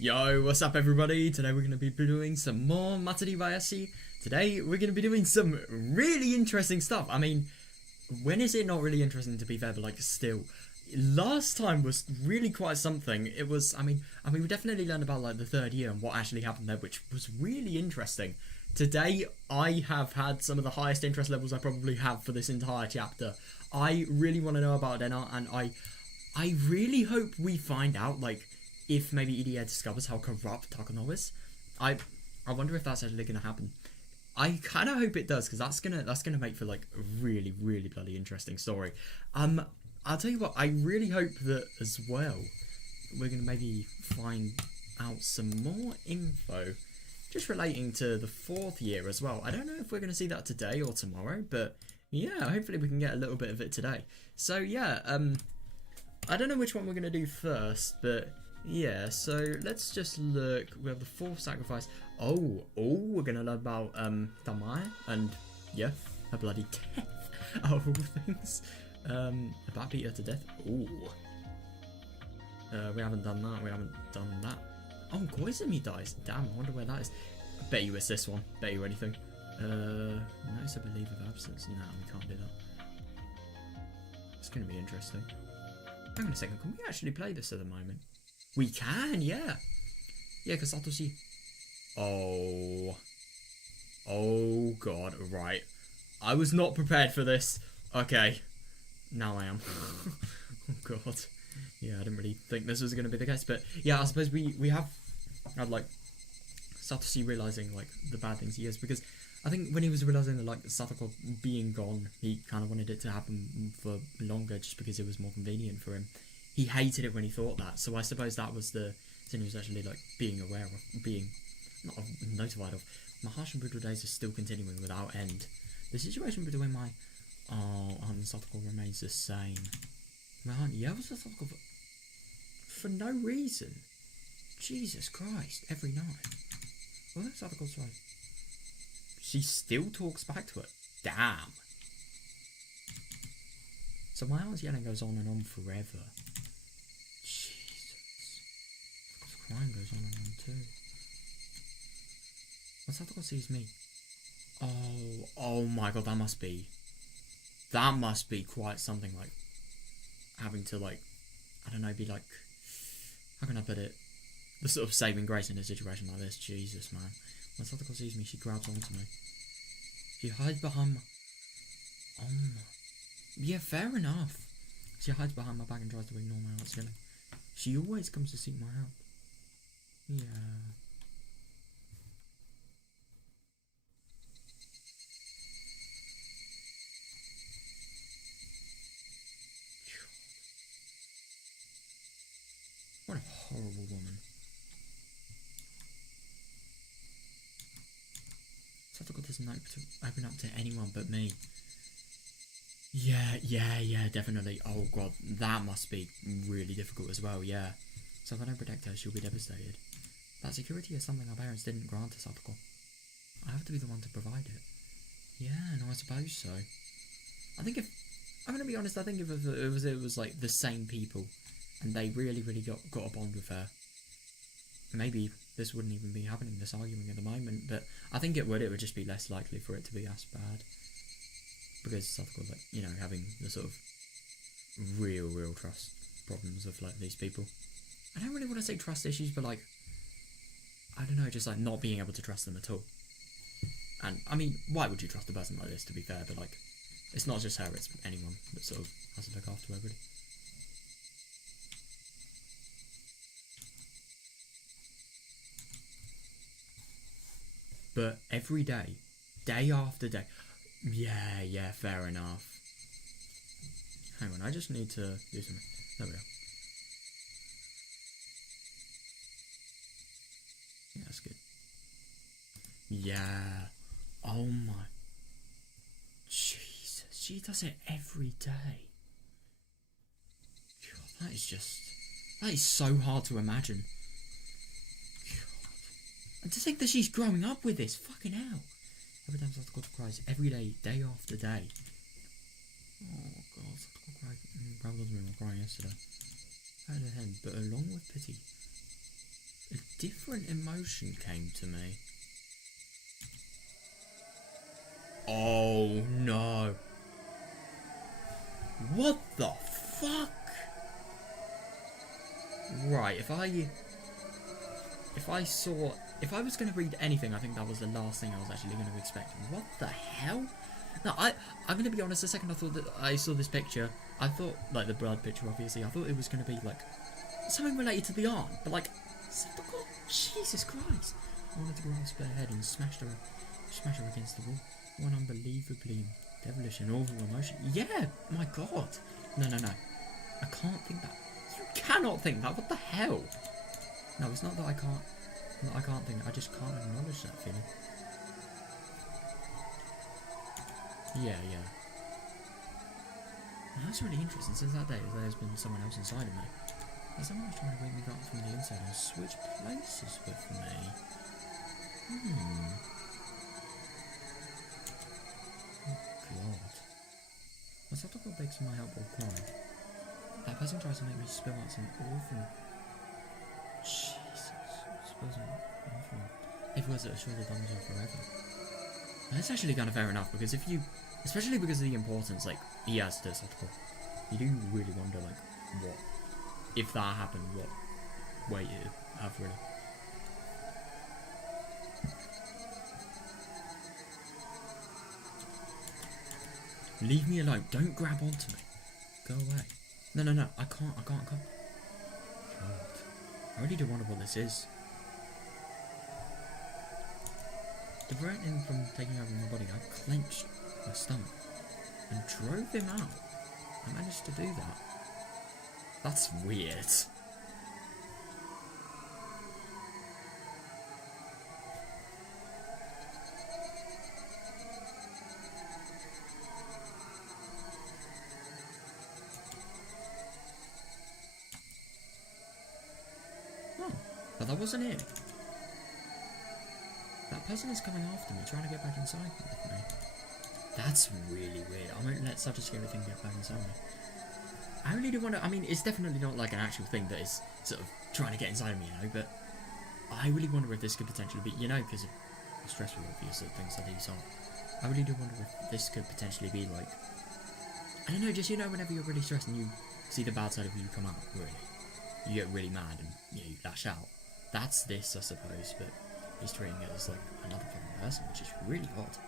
Yo, what's up everybody? Today we're going to be doing some more Matsuribayashi. Today we're going to be doing some really interesting stuff. I mean, when is it not really interesting to be fair, but like still. Last time was really quite something. It was, we definitely learned about like the third year and what actually happened there, which was really interesting. Today I have had some of the highest interest levels I probably have for this entire chapter. I really want to know about Denna, and I really hope we find out like if maybe EDA discovers how corrupt Takano is. I wonder if that's actually gonna happen. I kind of hope it does, because that's gonna make for like a really bloody interesting story. I'll tell you what, I really hope that as well we're gonna maybe find out some more info just relating to the fourth year as well. I don't know if we're gonna see that today or tomorrow, but yeah, hopefully we can get a little bit of it today. So yeah, I don't know which one we're gonna do first, but yeah, so let's just look. We have the fourth sacrifice. Oh, we're gonna learn about Tamai and yeah, her bloody death of all things. About beat her to death. Ooh. We haven't done that. We haven't done that. Oh, Koizumi dies. Damn, I wonder where that is. Bet you it's this one. Bet you anything. Notice a belief of absence. No, we can't do that. It's gonna be interesting. Hang on a second. Can we actually play this at the moment? We can, yeah. Yeah, because Satoshi... Oh. Oh, God. Right. I was not prepared for this. Okay. Now I am. Oh, God. Yeah, I didn't really think this was going to be the case. But, yeah, I suppose we have had, like, Satoshi realising, like, the bad things he is. Because I think when he was realising that, like, Satoko being gone, he kind of wanted it to happen for longer just because it was more convenient for him. He hated it when he thought that, so I suppose that was the thing he was actually like being aware of, being not notified of. My harsh and brutal days are still continuing without end. The situation between my aunt and Satoko remains the same. My aunt yells at Satoko for no reason. Jesus Christ, every night. Although Satoko's like, she still talks back to it. Damn. So my aunt's yelling goes on and on forever. Crying goes on and on too. When Satoko sees me, oh my god, that must be quite something, like having to like, I don't know, be like, how can I put it, the sort of saving grace in a situation like this. Jesus, man. When Satoko sees me, she grabs onto me. She hides behind my, oh my, yeah, fair enough. She hides behind my back and tries to ignore my aunt's yelling. She always comes to seek my help. Yeah. What a horrible woman. Satoko doesn't open up to anyone but me. Yeah, definitely. Oh god, that must be really difficult as well, yeah. So if I don't protect her, she'll be devastated. That security is something our parents didn't grant to Satoko. I have to be the one to provide it. Yeah, no, I suppose so. I think if... I'm going to be honest, I think if it was like the same people and they really got a bond with her, maybe this wouldn't even be happening, this arguing at the moment, but I think it would just be less likely for it to be as bad. Because Satoko, like, you know, having the sort of real trust problems of like these people. I don't really want to say trust issues, but like, I don't know, just like not being able to trust them at all. And I mean, why would you trust a person like this, to be fair? But like, it's not just her, it's anyone that sort of has to look after everybody. But every day, day after day, yeah, fair enough. Hang on, I just need to do something. There we go. Yeah, that's good. Yeah. Oh my. Jesus, she does it every day. God, that is so hard to imagine. God. And to think that she's growing up with this, fucking hell. Every time Satoko cries, every day, day after day. Oh god, Satoko cried. Bravo doesn't remember crying yesterday. I had a head, but along with pity, different emotion came to me. Oh no. What the fuck? Right, if I was going to read anything, I think that was the last thing I was actually going to expect. What the hell? No, I'm going to be honest, the second I saw this picture, I thought, like the blood picture obviously, I thought it was going to be like, something related to the arm, but like, Jesus Christ. I wanted to grasp her head and smash her against the wall. One unbelievably devilish and awful emotion. Yeah, my god. No. I can't think that. You cannot think that. What the hell? No, it's not that I can't think. I just can't acknowledge that feeling. Yeah. Well, that's really interesting. Since that day, there's been someone else inside of me. There's someone who's trying to wake me up from the inside and switch places with me. God. Was that what begs for my help or cry? That person tries to make me spill out some awful... Jesus. Spill some awful... If it was that, sure they've done so forever. That's actually kind of fair enough, because if you... Especially because of the importance, like, he has to Satoko. You do really wonder, like, what... If that happened, what weight it would have, really. Leave me alone. Don't grab onto me. Go away. No. I can't. God. I really do wonder what this is. To prevent him from taking over my body, I clenched my stomach and drove him out. I managed to do that. That's weird. But that wasn't it. That person is coming after me, trying to get back inside with me. That's really weird. I won't let such a scary thing get back inside me. I really do wonder. I mean, it's definitely not like an actual thing that is sort of trying to get inside of me, you know, but I really wonder if this could potentially be, you know, because of the stressful obvious things that these are. I really do wonder if this could potentially be like, I don't know, just, you know, whenever you're really stressed and you see the bad side of you come out, really. You get really mad and, you know, you lash out. That's this, I suppose, but he's treating it as like another fucking person, which is really odd.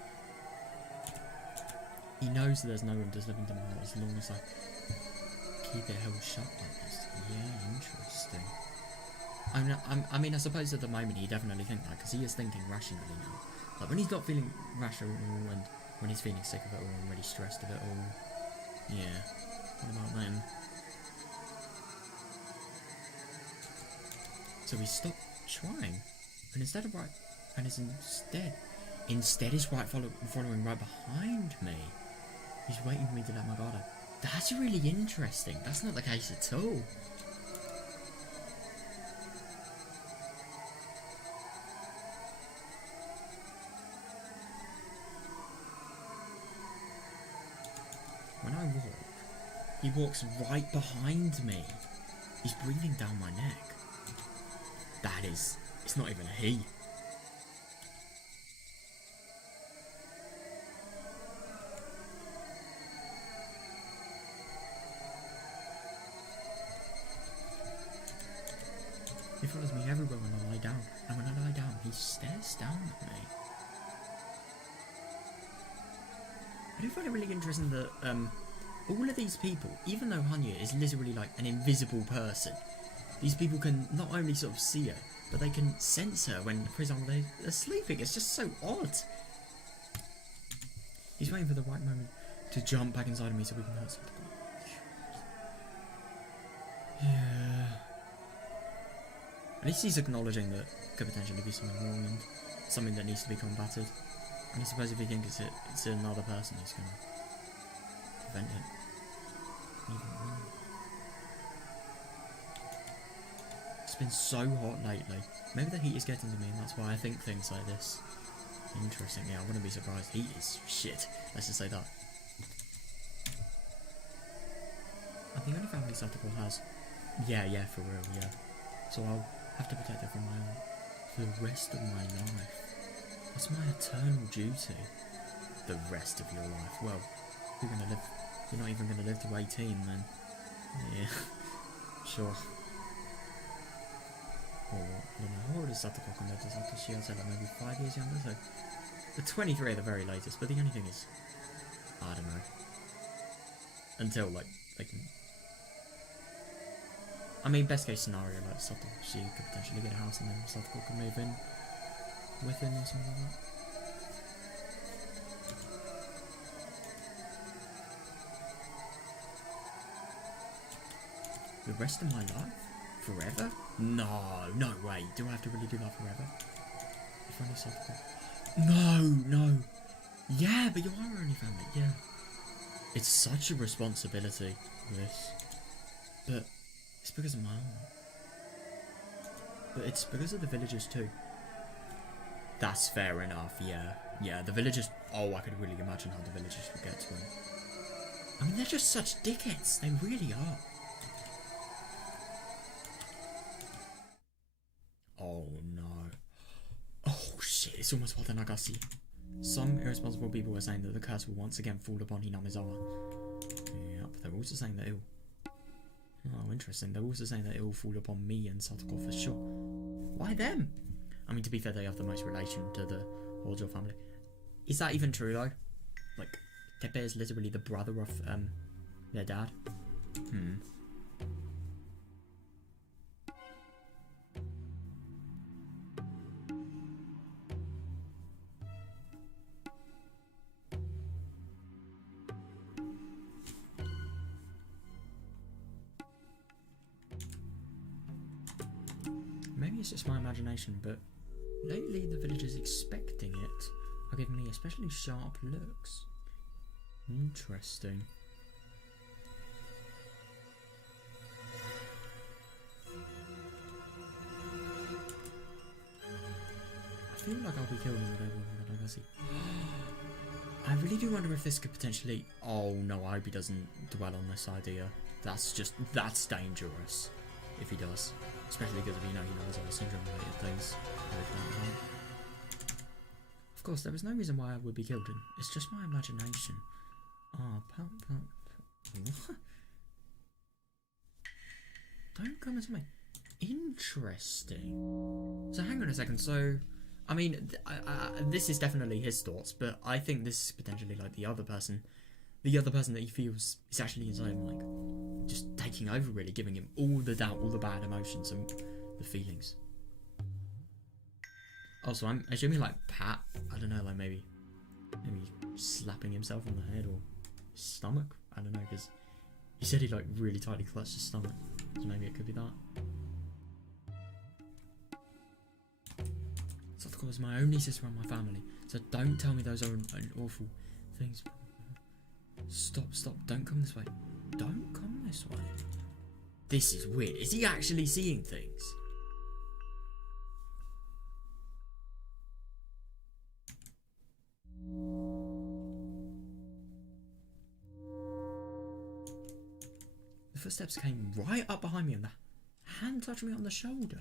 He knows that there's no room to slip into my heart as long as I keep it held shut like this. Yeah, interesting. I mean, I suppose at the moment he definitely thinks that, because he is thinking rationally now. Like when he's not feeling rational and when he's feeling sick of it all and really stressed of it all. Yeah. What about then? So he stopped trying, and instead is right following right behind me. He's waiting for me to let my guard out. That's really interesting. That's not the case at all. When I walk, he walks right behind me. He's breathing down my neck. That is, it's not even a he. He follows me everywhere when I lie down, and when I lie down, he stares down at me. I do find it really interesting that all of these people, even though Hanya is literally like an invisible person, these people can not only sort of see her, but they can sense her when, for example, they're sleeping. It's just so odd. He's waiting for the right moment to jump back inside of me so we can hurt something. Yeah. At least he's acknowledging that could potentially be something wrong and something that needs to be combated. And I suppose if he thinks it's another person, he's going to prevent it. Even more. It's been so hot lately. Maybe the heat is getting to me and that's why I think things like this. Interesting, yeah, I wouldn't be surprised. Heat is shit. Let's just say that. I'm the only family Satoko has. Yeah, for real, yeah. So I'll have to protect her from my own. For the rest of my life. What's my eternal duty? The rest of your life. Well, you're gonna live. You're not even gonna live to 18 then. Yeah. Sure. Or, I don't know, how old is Satoko compared to Satoshi? I'd say like maybe 5 years younger, so... The 23 at the very latest, but the only thing is... I don't know. Until, like, they can... I mean, best case scenario, like, Satoshi could potentially get a house and then Satoko could move in with him or something like that. The rest of my life? Forever? No, no way. Do I have to really do that forever? If only Satoko... No. Yeah, but you are our only family, yeah. It's such a responsibility, this. But it's because of my own. But it's because of the villagers too. That's fair enough, yeah. Yeah, the villagers... Oh, I could really imagine how the villagers would get to him. I mean, they're just such dickheads. They really are. Oh, no. Oh, shit. It's almost what the Nagasi. Some irresponsible people are saying that the curse will once again fall upon Hinamizawa. Yep, they're also saying that it will... Oh, interesting. They're also saying that it will fall upon me and Satoko for sure. Why them? I mean, to be fair, they have the most relation to the Hojo family. Is that even true, though? Like, Tepe is literally the brother of, their dad? Maybe it's just my imagination, but lately the villagers expecting it are giving me especially sharp looks. Interesting. I feel like I'll be killed in the day with Nagasi. I really do wonder if this could potentially... Oh no, I hope he doesn't dwell on this idea. That's dangerous if he does. Especially because, you know, he knows other syndrome related things. Of course, there is no reason why I would be killed in. It's just my imagination. Oh, what? Don't come into me. Interesting. So hang on a second. So, I mean, this is definitely his thoughts, but I think this is potentially like the other person that he feels is actually his own, like, just taking over, really, giving him all the doubt, all the bad emotions and the feelings. Also, I'm assuming, like, Pat, I don't know, like, maybe slapping himself on the head or his stomach. I don't know, because he said he, like, really tightly clutched his stomach, so maybe it could be that. Satoko is my only sister in my family, so don't tell me those are awful things. Stop, don't come this way. Don't come this way. This is weird. Is he actually seeing things? The footsteps came right up behind me and the hand touched me on the shoulder.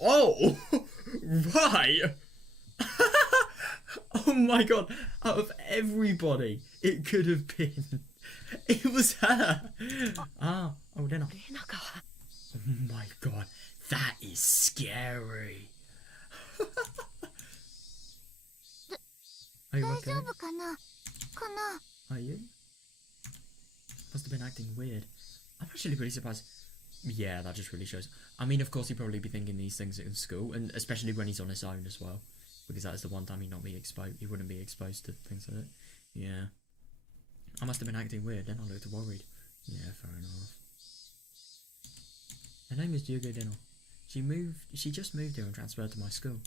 Oh! Right! Oh my god, out of everybody it could have been, it was her! Oh, Rena. Oh my god, that is scary. Are you okay? Are you? Must have been acting weird. I'm actually pretty surprised. Yeah, that just really shows. I mean, of course, he'd probably be thinking these things in school, and especially when he's on his own as well, because that is the one time he'd not be exposed. He wouldn't be exposed to things like that. Yeah, I must have been acting weird. Then I looked worried. Yeah, fair enough. Her name is Yugo Deno. She just moved here and transferred to my school.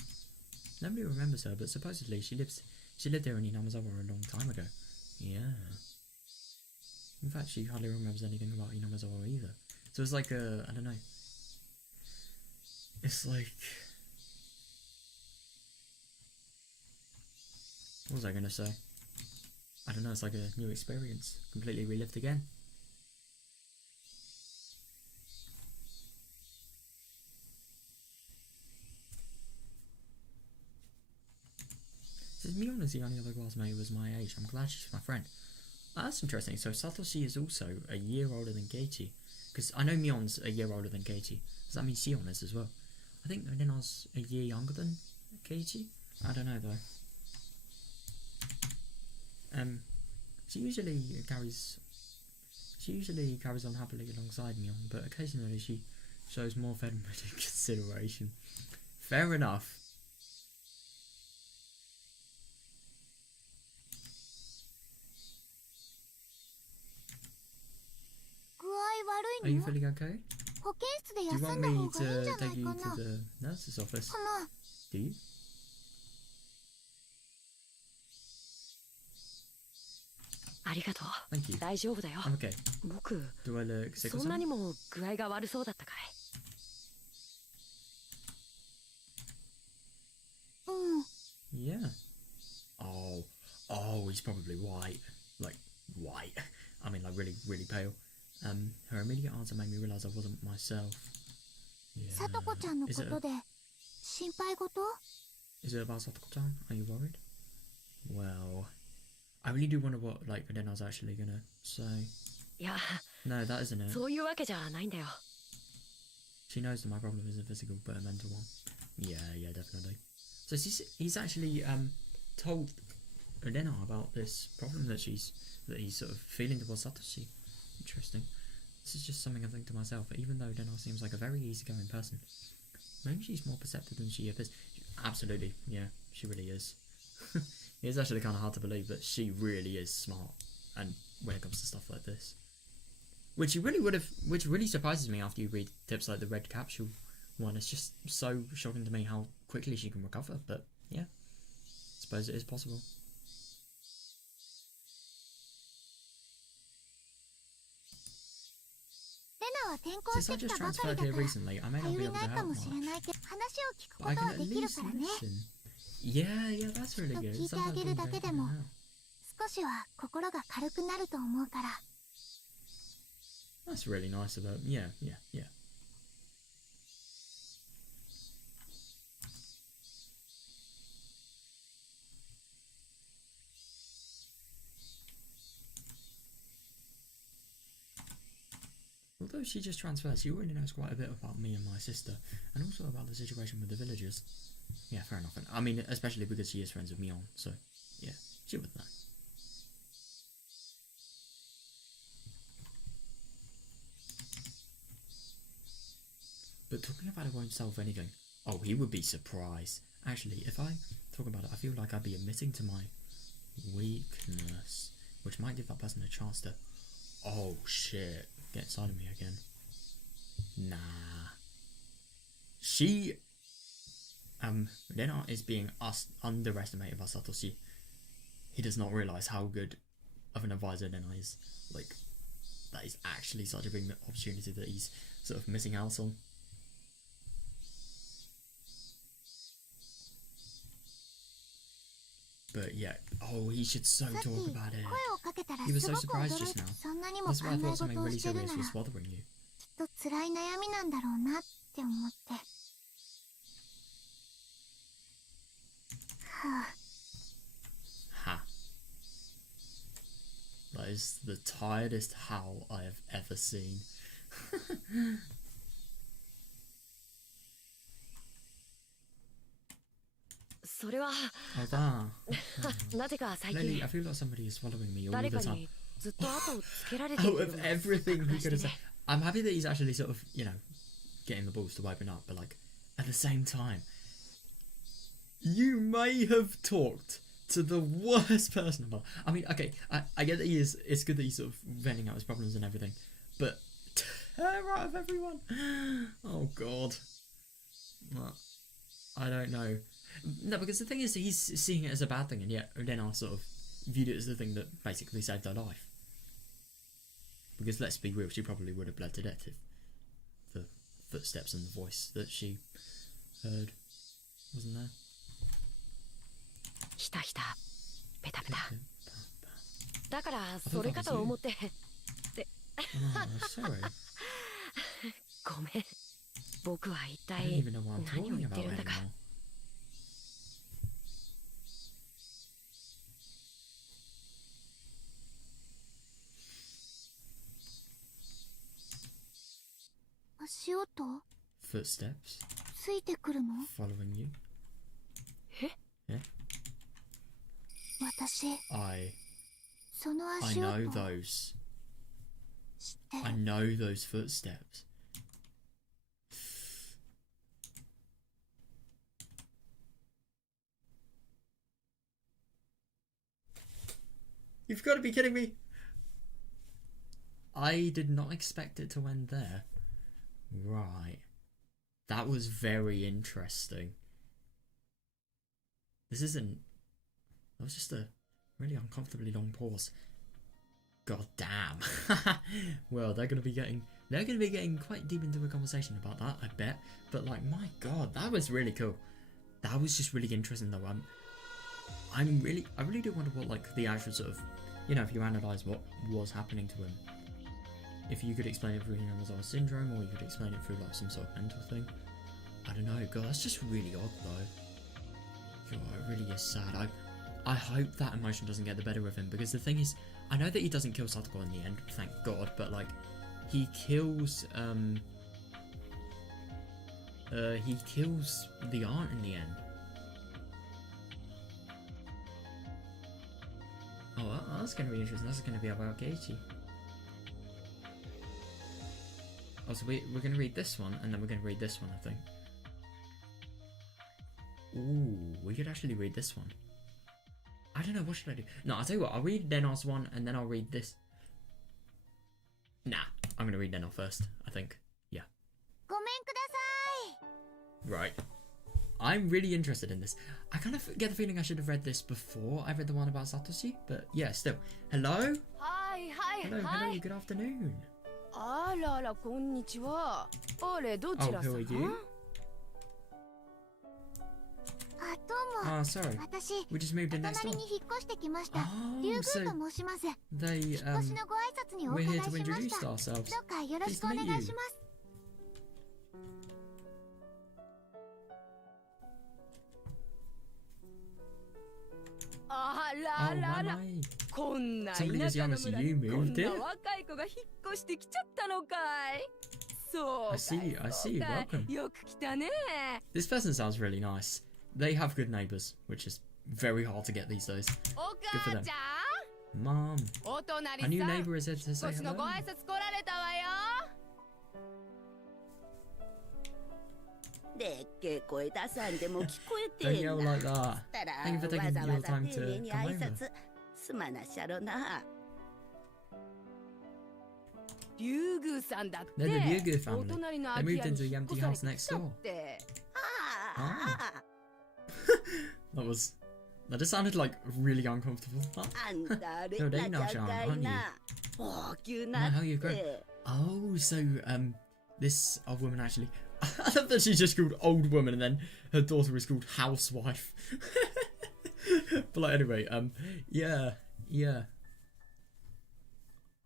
Nobody remembers her, but supposedly she lived here in Hinamizawa a long time ago. Yeah. In fact, she hardly remembers anything about Hinamizawa either. So it's like a, I don't know. It's like... What was I going to say? I don't know, it's like a new experience. Completely relived again. Mion is the only other classmate who was my age. I'm glad she's my friend. That's interesting. So Satoshi is also a year older than Keiichi. Because I know Mion's a year older than Keiichi. Does that mean Sion is as well? I think Rena's a year younger than Keiichi. I don't know though. She usually carries on happily alongside Mion, but occasionally she shows more feminine consideration. Fair enough. Are you feeling okay? Do you want me to take you to the nurse's office? Do you? Thank you. I'm okay. Do I look sick or something? Yeah. Oh, he's probably white. Like, white. I mean, like, really, really pale. Her immediate answer made me realise I wasn't myself. Yeah. Is it about Satoko-chan? Are you worried? Well, I really do wonder what, like, Rena's actually gonna say. No, that isn't it. She knows that my problem isn't physical, but a mental one. Yeah, definitely. So he's actually told Rena about this problem that he's sort of feeling towards Satoshi. Interesting. This is just something I think to myself. Even though Rena seems like a very easygoing person, maybe she's more perceptive than she appears. Absolutely, yeah, she really is. It's actually kind of hard to believe that she really is smart, and when it comes to stuff like this, which really surprises me after you read tips like the red capsule one. It's just so shocking to me how quickly she can recover. But yeah, I suppose it is possible. Since I just transferred here recently, I may not be able to help much, but I can at least listen. Yeah, that's really good. Sometimes being very good now. That's really nice of her. Yeah. Although she just transferred, she already knows quite a bit about me and my sister, and also about the situation with the villagers. Yeah, fair enough. I mean, especially because she is friends with Mion, so yeah, she would know. But talking about it won't solve anything. Oh, he would be surprised. Actually, if I talk about it, I feel like I'd be admitting to my weakness, which might give that person a chance to, oh shit, get inside of me again. Nah. She, Rena is being underestimated by Satoshi. He does not realise how good of an advisor Rena is. Like, that is actually such a big opportunity that he's sort of missing out on. But yeah, oh, he should so talk about it. He was so surprised just now. That's why I thought something really serious was bothering you. Ha. That is the tiredest howl I have ever seen. Oh, damn. Lately, I feel like somebody is following me all the time. Out of everything he could have said. I'm happy that he's actually sort of, getting the balls to open up, but like, at the same time, you may have talked to the worst person about. I mean, okay, I get that it's good that he's sort of venting out his problems and everything, but terror out of everyone. Oh god. Well, I don't know. No, because the thing is, he's seeing it as a bad thing, and yet then I sort of viewed it as the thing that basically saved her life. Because let's be real, she probably would have bled to death if the footsteps and the voice that she heard wasn't there. Oh, sorry. I don't even know what I'm talking about anymore. 足音 Footsteps ついてくるの following you. 私 I その I 足 know 音 those. 知ってる I know those footsteps. You've got to be kidding me. I did not expect it to end there. Right. That was very interesting. This isn't... That was just a really uncomfortably long pause. God damn. Well, they're gonna be getting quite deep into a conversation about that, I bet. But like, my god, that was really cool. That was just really interesting though. I really do wonder what like the actual sort of, you know, if you analyse what was happening to him, if you could explain it through Higurashi syndrome, or you could explain it through like some sort of mental thing. I don't know. God, that's just really odd though. God, it really is sad. I hope that emotion doesn't get the better of him, because the thing is, I know that he doesn't kill Satoko in the end, thank God, but like, he kills the aunt in the end. Oh, that's gonna be interesting. That's gonna be about Geichi. Oh, so we're gonna read this one, and then we're gonna read this one, I think. Ooh, we could actually read this one. I don't know, what should I do? No, I'll tell you what, I'll read Denar's one, and then I'll read this. Nah, I'm gonna read Denar first, I think. Yeah. ごめんください Right. I'm really interested in this. I kind of get the feeling I should have read this before I read the one about Satoshi, but yeah, still. Hello? Hi, Hello, good afternoon. あらあら、こんにちは。あれ、どちら Oh, 様 who are you? あ、どうも Oh, sorry. 私 We just moved in next 隣 door. に引っ越してきました Oh, リュウグ so ウと申します they, 引っ越しのご挨拶にお we're 伺い here し to ま introduce したど ourselves. うかよろしくお願いします あ Oh, らあらあ my, ら、 my. こんな田 Somebody as 舎 young の as 村 you にこん moved な in? 若い子が引っ越してきちゃったのかい。そうか I い see, I そう see, かい welcome. よく来たね。 This person sounds really nice. They have good neighbours, which is very hard to get these days. お Good for 母 them. ちゃ Mom, ん、お隣 a new さん、 neighbour is here to 引 say っ越しの hello. ご挨拶来られたわよ。でっけえ声出さんでも聞こえ Don't てん yell な。 like that. たら Thank you for わ taking ざわ your ざ time 丁 to 寧に come 挨 over. 拶すまなしゃろな。リュウグウさんだって。 They're the Ryugu お family. 隣の They 空き moved 家 into に the 引っ empty 越され house て next きたっ door. て。ああ、 That just sounded like really uncomfortable. あんたあれ No, they な know ちゃ Sean, んか aren't い you? な。大きゅう No, な how っ you grown? て。 Oh, so this old woman actually. I love that she's just called old woman, and then her daughter is called housewife. But like anyway, yeah.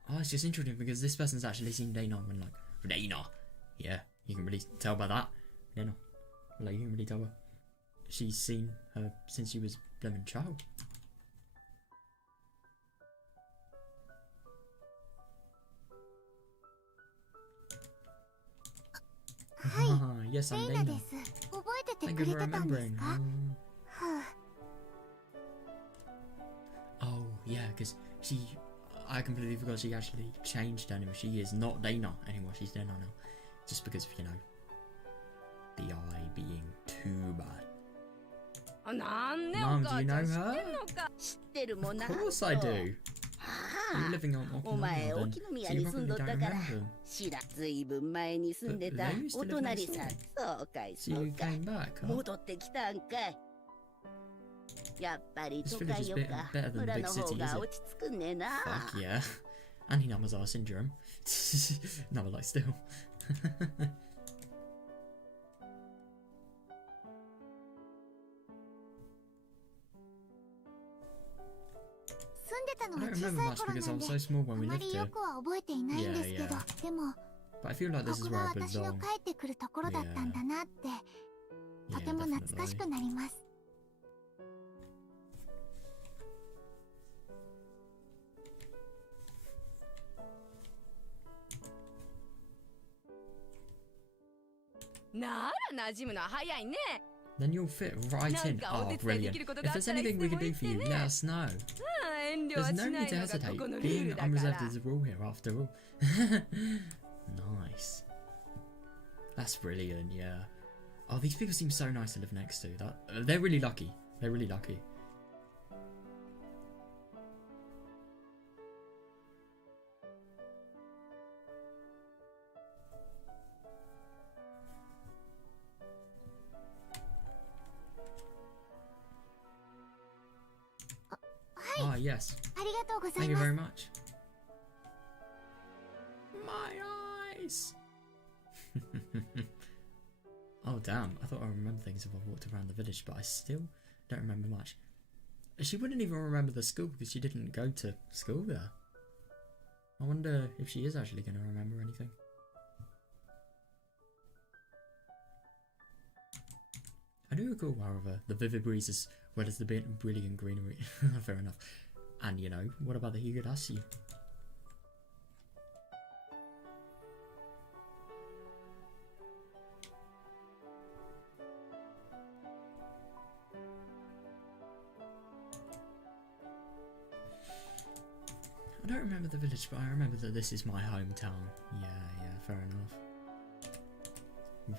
Oh, it's just interesting because this person's actually seen Dana when like Dana. Yeah, you can really tell by that. Dana. Like you can really tell her. She's seen her since she was a blooming child. はい Ah, yes, レ I'm イナ Dana. です覚えてて Thank く you れ for てたんです remembering. かはあ Oh, yeah, because I completely forgot she actually changed her name. She is not Dana anymore. She's Dana now. Just because of, you know, the eye being too bad. なんね、 Mom, お do 母 you ちゃ know ん知ってん her? のか。知ってるも Of んな。 course I do. あ You're あ、 living on お前 Okinawa 沖 then, 宮 so に you 住ん probably どった don't から remember. 知らずいぶん前に住んでた But they used to お live 隣 next さん door. そうかい So そう you かい came back, huh? 戻ってきたんかいやっぱり This 都 village 会 is よ better か than 村 big の city, 方 is が it? 落ち着くねんな Fuck yeah. And Hinamazawa syndrome. No, but like still. 住んでたの I は don't 小 remember さい much 頃 because な I ん was で so small when あ we ま lived り here. よくは覚えていないんですけど Yeah, yeah. でも But I feel like こ this is こ where が I 私の belong. 帰ってくるところだったんだなってと Yeah, ても懐かし definitely. くなります Oh, なら馴染むのは早いね。 Then you'll fit right in. Oh, brilliant. If there's anything we can do for you, let us know. 遠慮は There's し no な need い to のがこ hesitate. このルー Being ルだか unreserved ら。 is a rule here, after all. Nice. That's brilliant, yeah. Oh, these people seem so nice to live next to. They're really lucky. They're really lucky. Ah, yes. ありがとうござ Thank い you ます。 very much. My eyes! Oh, damn. I thought I remember things if I walked around the village, but I still don't remember much. She wouldn't even remember the school because she didn't go to school there. I wonder if she is actually going to remember anything. I do recall, however, the vivid breeze as well as the brilliant greenery. Fair enough. And, you know, what about the Higurashi? I don't remember the village, but I remember that this is my hometown. Yeah, fair enough.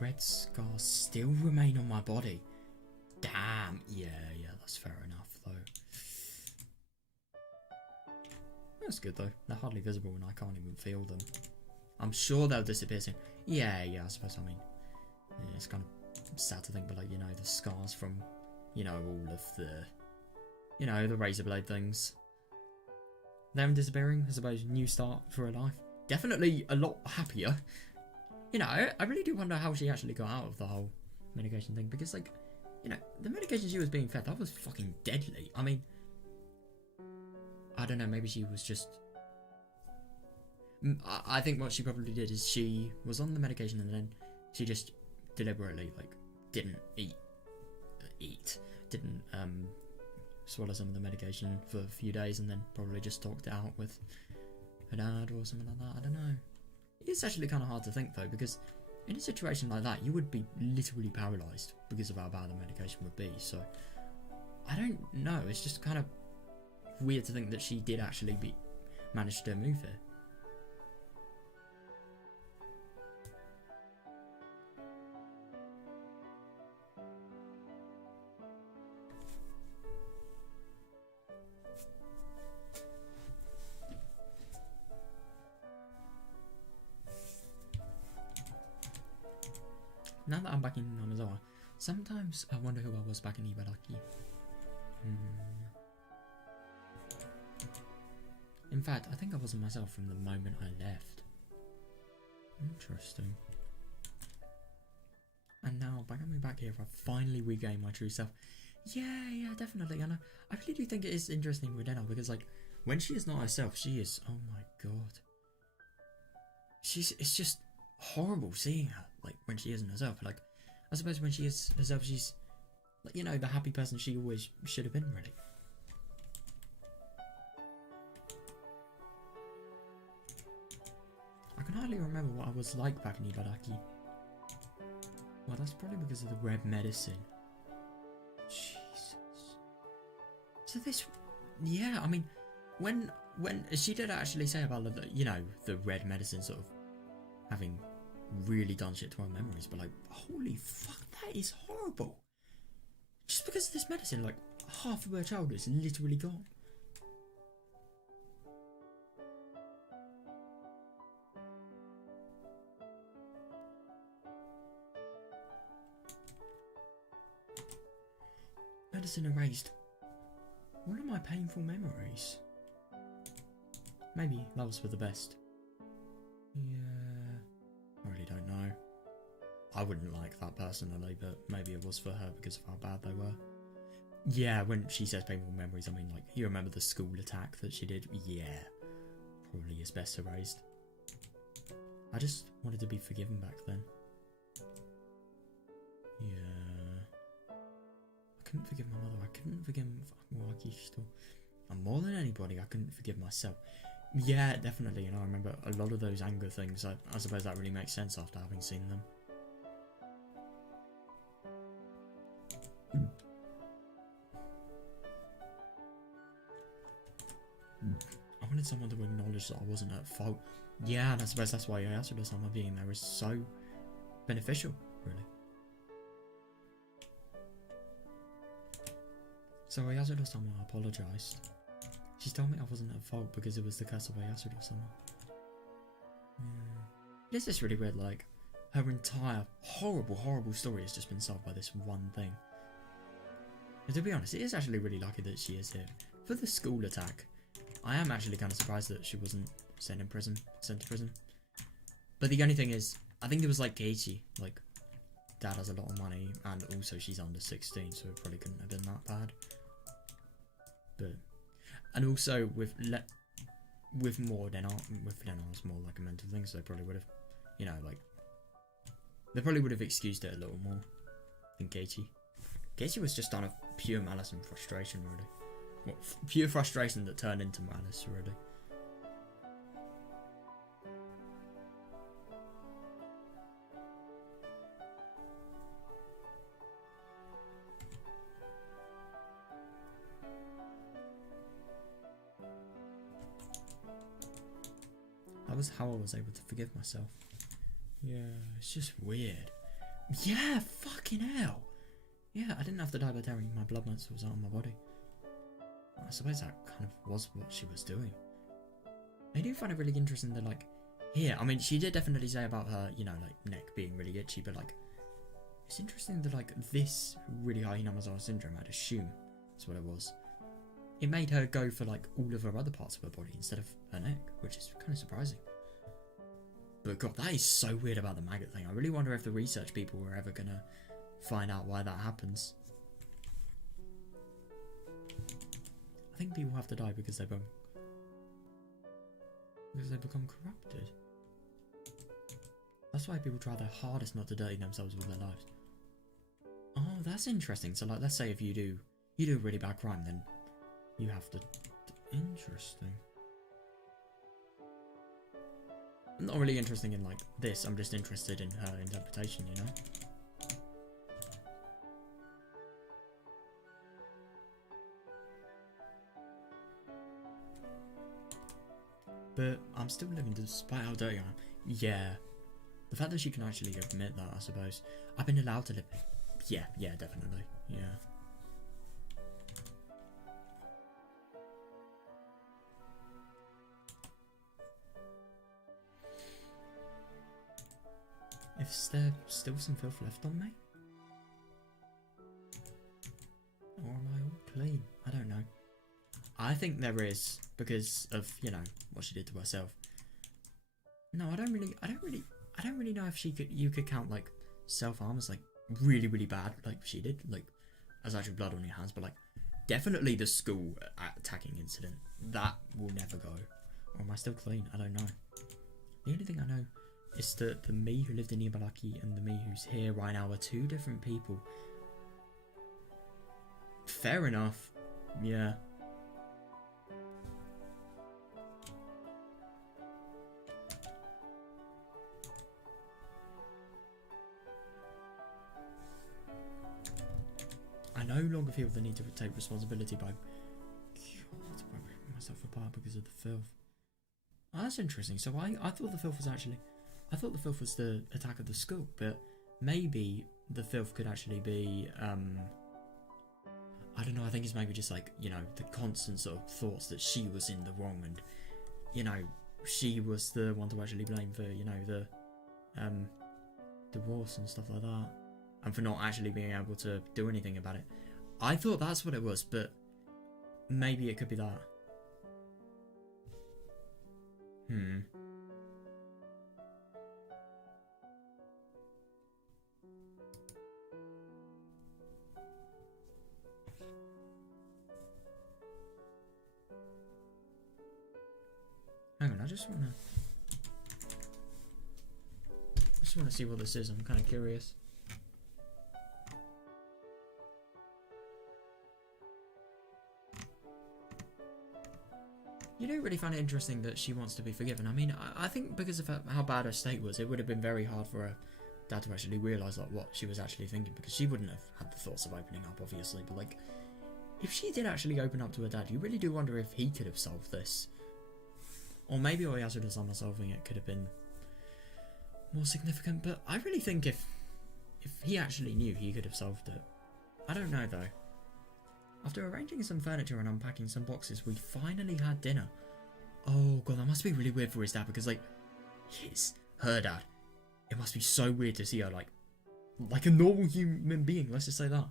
Red scars still remain on my body. Damn. Yeah, that's fair enough, though. That's good, though. They're hardly visible and I can't even feel them. I'm sure they'll disappear soon. Yeah, I suppose, I mean, yeah, it's kind of sad to think, but, like, you know, the scars from, you know, all of the, you know, the razor blade things. Them disappearing, I suppose, new start for her life. Definitely a lot happier. You know, I really do wonder how she actually got out of the whole medication thing, because, like, you know, the medication she was being fed, that was fucking deadly. I mean, I don't know, maybe she was just... I think what she probably did is she was on the medication and then she just deliberately, like, didn't didn't swallow some of the medication for a few days and then probably just talked it out with her dad or something like that. I don't know. It's actually kind of hard to think, though, because in a situation like that, you would be literally paralysed because of how bad the medication would be. So, I don't know. It's just kind of weird to think that she did actually manage to move here. Now that I'm back in Namazawa, sometimes I wonder who I was back in Ibaraki. In fact, I think I wasn't myself from the moment I left. Interesting. And now, by coming back here, I've finally regained my true self. Yeah, definitely. And I really do think it is interesting with Lena, because, like, when she is not herself, she is, oh my god. It's just horrible seeing her, like, when she isn't herself. Like, I suppose when she is herself, she's, like, you know, the happy person she always should have been, really. I can hardly remember what I was like back in Ibaraki. Well, that's probably because of the red medicine. Jesus. So this, yeah, I mean, when she did actually say about the, you know, the red medicine sort of having really done shit to our memories, but, like, holy fuck, that is horrible. Just because of this medicine, like, half of her childhood is literally gone. Medicine erased one of my painful memories. Maybe that was for the best. Yeah, I really don't know. I wouldn't like that personally, but maybe it was for her because of how bad they were. Yeah, when she says painful memories, I mean, like, you remember the school attack that she did? Yeah, probably is best erased. I just wanted to be forgiven back then. Yeah. I couldn't forgive my mother, I couldn't forgive Wakishito. And more than anybody, I couldn't forgive myself. Yeah, definitely, and I remember a lot of those anger things. I suppose that really makes sense after having seen them. I wanted someone to acknowledge that I wasn't at fault. Yeah, and I suppose that's why Yasura-sama being there is so beneficial, really. So Yasura-sama apologised. She told me I wasn't at fault because it was the curse of Yasura-sama. Yeah. It's just really weird, like, her entire horrible story has just been solved by this one thing. And to be honest, it is actually really lucky that she is here. For the school attack, I am actually kind of surprised that she wasn't sent to prison. But the only thing is, I think it was like Keiichi, like, dad has a lot of money, and also she's under 16, so it probably couldn't have been that bad. But, and also with more Denar, it's more like a mental thing, so they probably would have, you know, like, they probably would have excused it a little more than Keiichi. Keiichi was just on a pure malice and frustration, really. Well, pure frustration that turned into malice, really. That was how I was able to forgive myself. Yeah, it's just weird. Yeah, fucking hell. Yeah, I didn't have to die by tearing my blood vessels out of my body. I suppose that kind of was what she was doing. I do find it really interesting that, like, here, I mean, she did definitely say about her, you know, like, neck being really itchy, but, like, it's interesting that, like, this really high Hinamazawa syndrome, I'd assume that's what it was. It made her go for, like, all of her other parts of her body instead of her neck, which is kind of surprising. But god, that is so weird about the maggot thing. I really wonder if the research people were ever gonna find out why that happens. I think people have to die because they become corrupted. That's why people try their hardest not to dirty themselves with their lives. Oh, that's interesting. So, like, let's say if you do a really bad crime, then you have to. Interesting. Not really interesting in, like, this. I'm just interested in her interpretation, you know. But I'm still living despite how dirty I am. Yeah. The fact that she can actually admit that, I suppose. I've been allowed to live. Yeah, definitely. Yeah. Is there still some filth left on me? Or am I all clean? I don't know. I think there is, because of, you know, what she did to herself. No, I don't really know if you could count, like, self-harm as, like, really, really bad, like she did, like, as actual blood on your hands, but, like, definitely the school attacking incident, that will never go. Or am I still clean? I don't know. The only thing I know is that the me who lived in Ibaraki and the me who's here right now are two different people. Fair enough. Yeah. I no longer feel the need to take responsibility by ripping myself apart because of the filth. Oh, that's interesting. So I thought the filth was actually... I thought the filth was the attack of the school, but maybe the filth could actually be... I don't know, I think it's maybe just like, you know, the constant sort of thoughts that she was in the wrong and, you know, she was the one to actually blame for, you know, the divorce and stuff like that. And for not actually being able to do anything about it. I thought that's what it was, but maybe it could be that. Hang on, I just wanna see what this is. I'm kind of curious. You don't really find it interesting that she wants to be forgiven. I mean, I think because of how bad her state was, it would have been very hard for her Dad to actually realise like what she was actually thinking, because she wouldn't have had the thoughts of opening up, obviously. But like, if she did actually open up to her dad, you really do wonder if he could have solved this, or maybe Oyasuda Sama solving it could have been more significant. But I really think if he actually knew, he could have solved it. I don't know though. After arranging some furniture and unpacking some boxes, we finally had dinner. Oh god, that must be really weird for his dad, because like, her dad. It must be so weird to see her like a normal human being, let's just say that.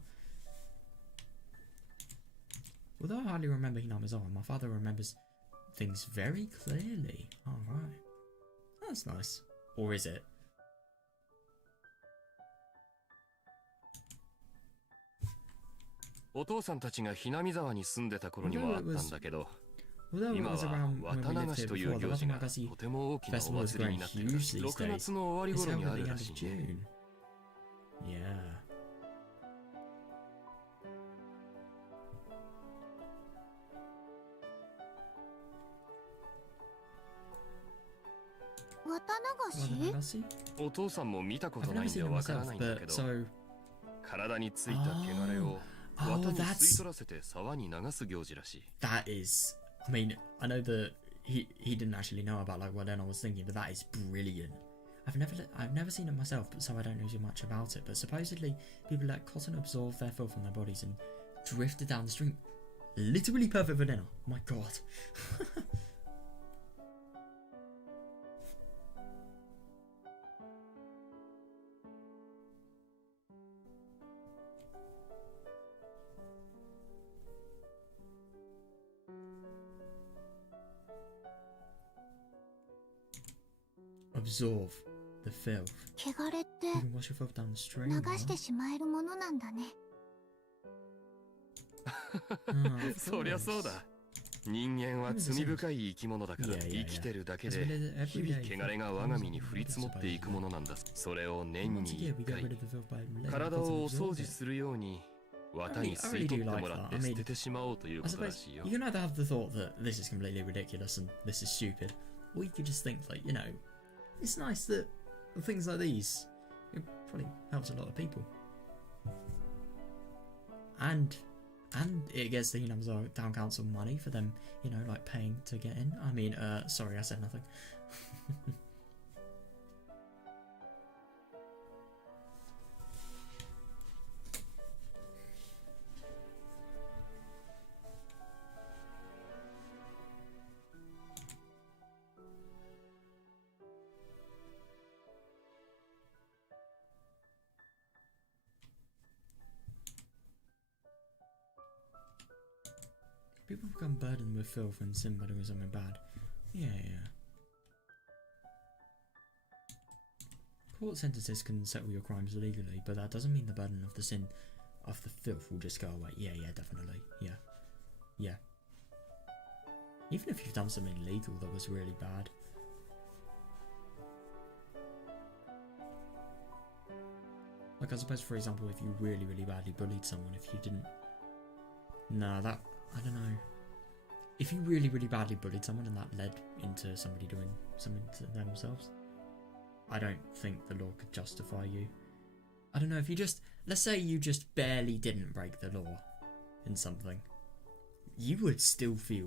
Although I hardly remember Hinamizawa, my father remembers things very clearly. Alright. That's nice. Or is it?お父さんたちがひなみ沢に住んでた頃にはあったんだけど、 Although it 今 was は around when 綿 we 流 lived し here という before, the 行事が Watamagashi とても大きなお festival is 祭り growing になってる。 huge these 6 days. 月の終わり It's 頃 held に at あ the る end ら of しいね。 June. Yeah. 綿流し Watamagashi? お父さんも見たこ I've とない never んで seen it わから myself, ないんだ but けど、 so 体についた汚れを Oh, 綿に吸い that's 取らせて沢に流す行事らしい。 that is. I mean, I know that he didn't actually know about like what Ena was thinking, but that is brilliant. I've never seen it myself, but so I don't know too much about it. But supposedly, people let cotton absorb their filth from their bodies and drift it down the stream. Literally perfect for dinner. My God. Absorb the filth. 汚れって You can wash your filth down the stream. 流 huh? してしまえるものなんだね。 Oh, of そりゃそう course. だ。人間は罪深い生き物だから Yeah, yeah, yeah. 生きてるだけ As で well as 日 every 々 day 汚れが我が身に降り積もっていくものなんだ。それを年 Once に a year, we 1 get 回 rid of the filth by letting 体 cotton をお掃 absorb 除 it. するように綿 I に really 吸い取って do も like らって that. I 捨 mean, ててしまおうという I ことら suppose しいよ。 you can either have the thought that this is completely ridiculous and this is stupid, or you could just think like, you know, it's nice that things like these, it probably helps a lot of people. And it gets the Hinamizawa Town Council money for them, you know, like paying to get in. I mean, sorry, I said nothing. People become burdened with filth and sin by doing something bad. Yeah, yeah. Court sentences can settle your crimes legally, but that doesn't mean the burden of the sin of the filth will just go away. Yeah, yeah, definitely. Yeah. Yeah. Even if you've done something legal that was really bad. Like, I suppose, for example, if you really, really badly bullied someone, if you didn't... Nah, that... I don't know. If you really, really badly bullied someone and that led into somebody doing something to themselves, I don't think the law could justify you. I don't know, if you just... Let's say you just barely didn't break the law in something. You would still feel...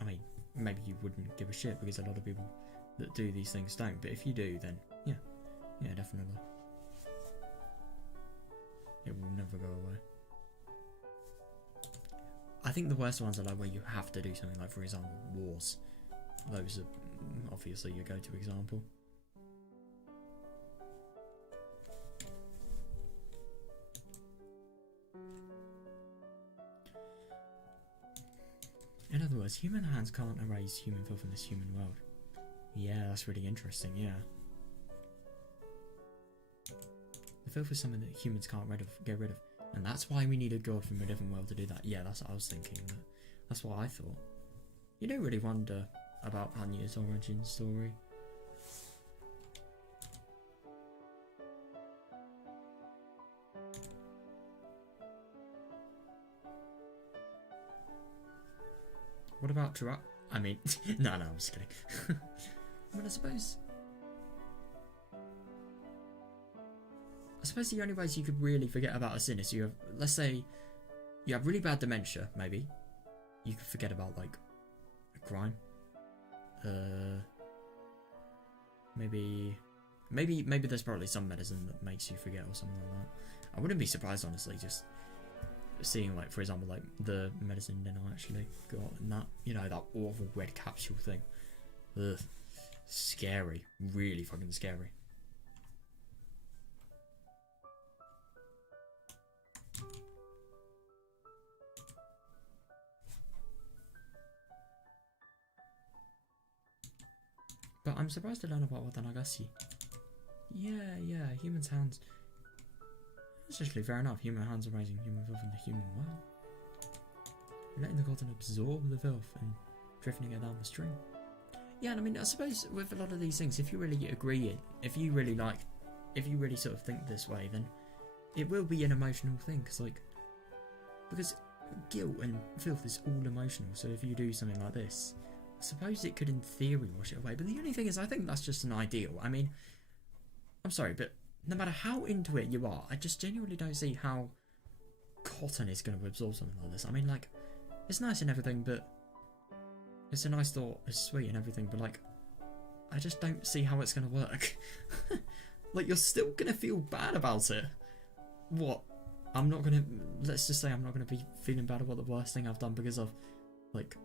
I mean, maybe you wouldn't give a shit because a lot of people that do these things don't. But if you do, then yeah. Yeah, definitely. It will never go away. I think the worst ones are like where you have to do something, like for example wars. Those are obviously your go-to example. In other words, human hands can't erase human filth in this human world. Yeah, that's really interesting, yeah. The filth is something that humans can't get rid of. And that's why we need a god from a different world to do that. Yeah, that's what I was thinking. That's what I thought. You don't really wonder about Hanya's origin story. What about Chirac? I mean, no, I'm just kidding. I mean, I suppose... I suppose the only ways you could really forget about a sin is you have, let's say, you have really bad dementia, maybe. You could forget about, like, a crime. Maybe there's probably some medicine that makes you forget or something like that. I wouldn't be surprised, honestly, just seeing, like, for example, like, the medicine dinner I actually got, and that, you know, that awful red capsule thing. Ugh. Scary. Really fucking scary. But I'm surprised to learn about Watanagasi. Yeah, humans' hands. It's actually fair enough. Human hands are raising human filth in the human world. Letting the cotton absorb the filth and drifting it down the stream. Yeah, and I mean, I suppose with a lot of these things, if you really agree, if you really sort of think this way, then it will be an emotional thing. Because guilt and filth is all emotional. So if you do something like this, I suppose it could, in theory, wash it away. But the only thing is, I think that's just an ideal. I mean, I'm sorry, but no matter how into it you are, I just genuinely don't see how cotton is going to absorb something like this. I mean, like, it's nice and everything, but it's a nice thought, it's sweet and everything, but, like, I just don't see how it's going to work. Like, you're still going to feel bad about it. What? I'm not going to, let's just say I'm not going to be feeling bad about the worst thing I've done because I've, like,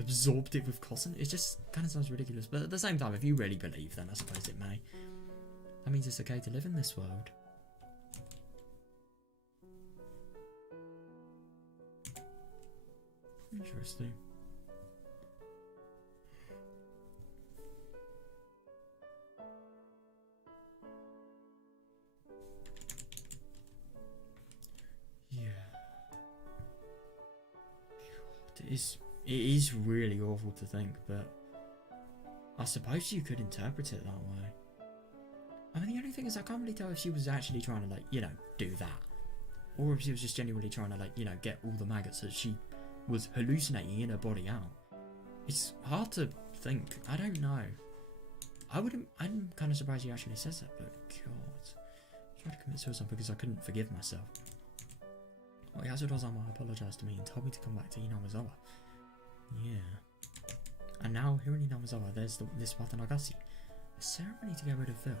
absorbed it with cotton. It just kind of sounds ridiculous, but at the same time, if you really believe, then I suppose it may. That means it's okay to live in this world. Interesting. Yeah. God, it is really awful to think, but I suppose you could interpret it that way. I mean, the only thing is I can't really tell if she was actually trying to, like, you know, do that. Or if she was just genuinely trying to, like, you know, get all the maggots that she was hallucinating in her body out. It's hard to think. I don't know. I'm kind of surprised he actually says that, but God. I tried to commit suicide because I couldn't forgive myself. Well, Yasudozama apologised to me and told me to come back to Inamizawa. Yeah. And now, here in Inamizawa, there's this Watanagasi. A ceremony to get rid of filth.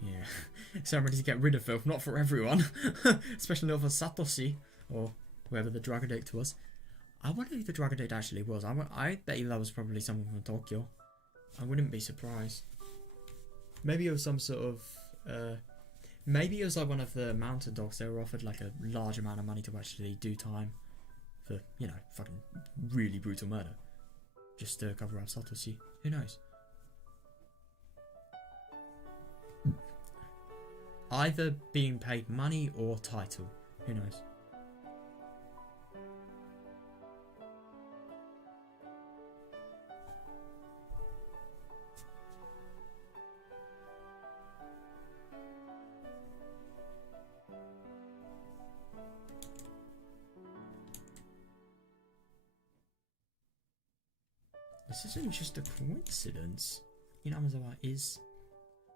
Yeah. Ceremony to get rid of filth, not for everyone. Especially not for Satoshi, or whoever the drug addict was. I wonder who the drug addict actually was. I bet you that was probably someone from Tokyo. I wouldn't be surprised. Maybe it was some sort of... maybe it was like one of the mountain dogs. They were offered like a large amount of money to actually do time for, you know, fucking really brutal murder. Just to cover up Satoshi. Who knows? Either being paid money or title. Who knows? This isn't just a coincidence. Inamizawa is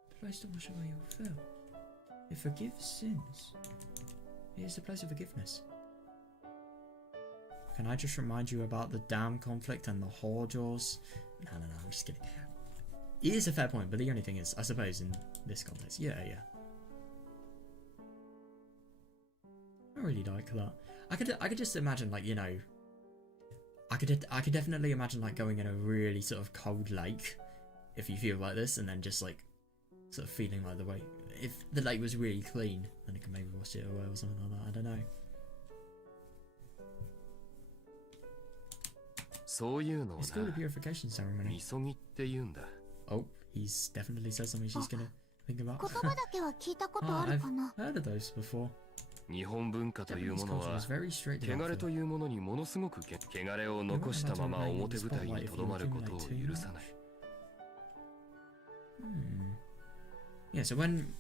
the place to wash away your filth. It forgives sins. It is the place of forgiveness. Can I just remind you about the dam conflict and the whore jaws? No, I'm just kidding. It is a fair point, but the only thing is, I suppose, in this context, yeah. I really like that. I could just imagine, like, you know, I could definitely imagine, like, going in a really sort of cold lake, if you feel like this, and then just, like, sort of feeling like the way, if the lake was really clean, then it could maybe wash it away or something like that. I don't know. It's called a purification ceremony. Oh, he's definitely said something she's gonna think about. I've heard of those before. 日本文化というものは Japanese culture is very strict 汚 about れ filth. というものにものすごく汚れを残したまま表舞台にとどまることを許さない。 Yeah, so when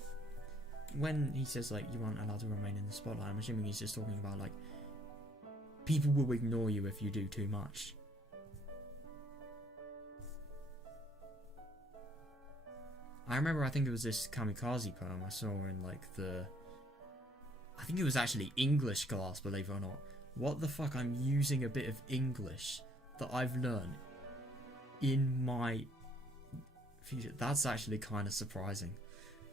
he says, like, you aren't allowed to remain in the spotlight, I'm assuming he's just talking about, like, people will ignore you if you do too much. I remember, I think it was this kamikaze poem I saw in like I think it was actually English class, believe it or not. What the fuck, I'm using a bit of English that I've learned in my future. That's actually kind of surprising.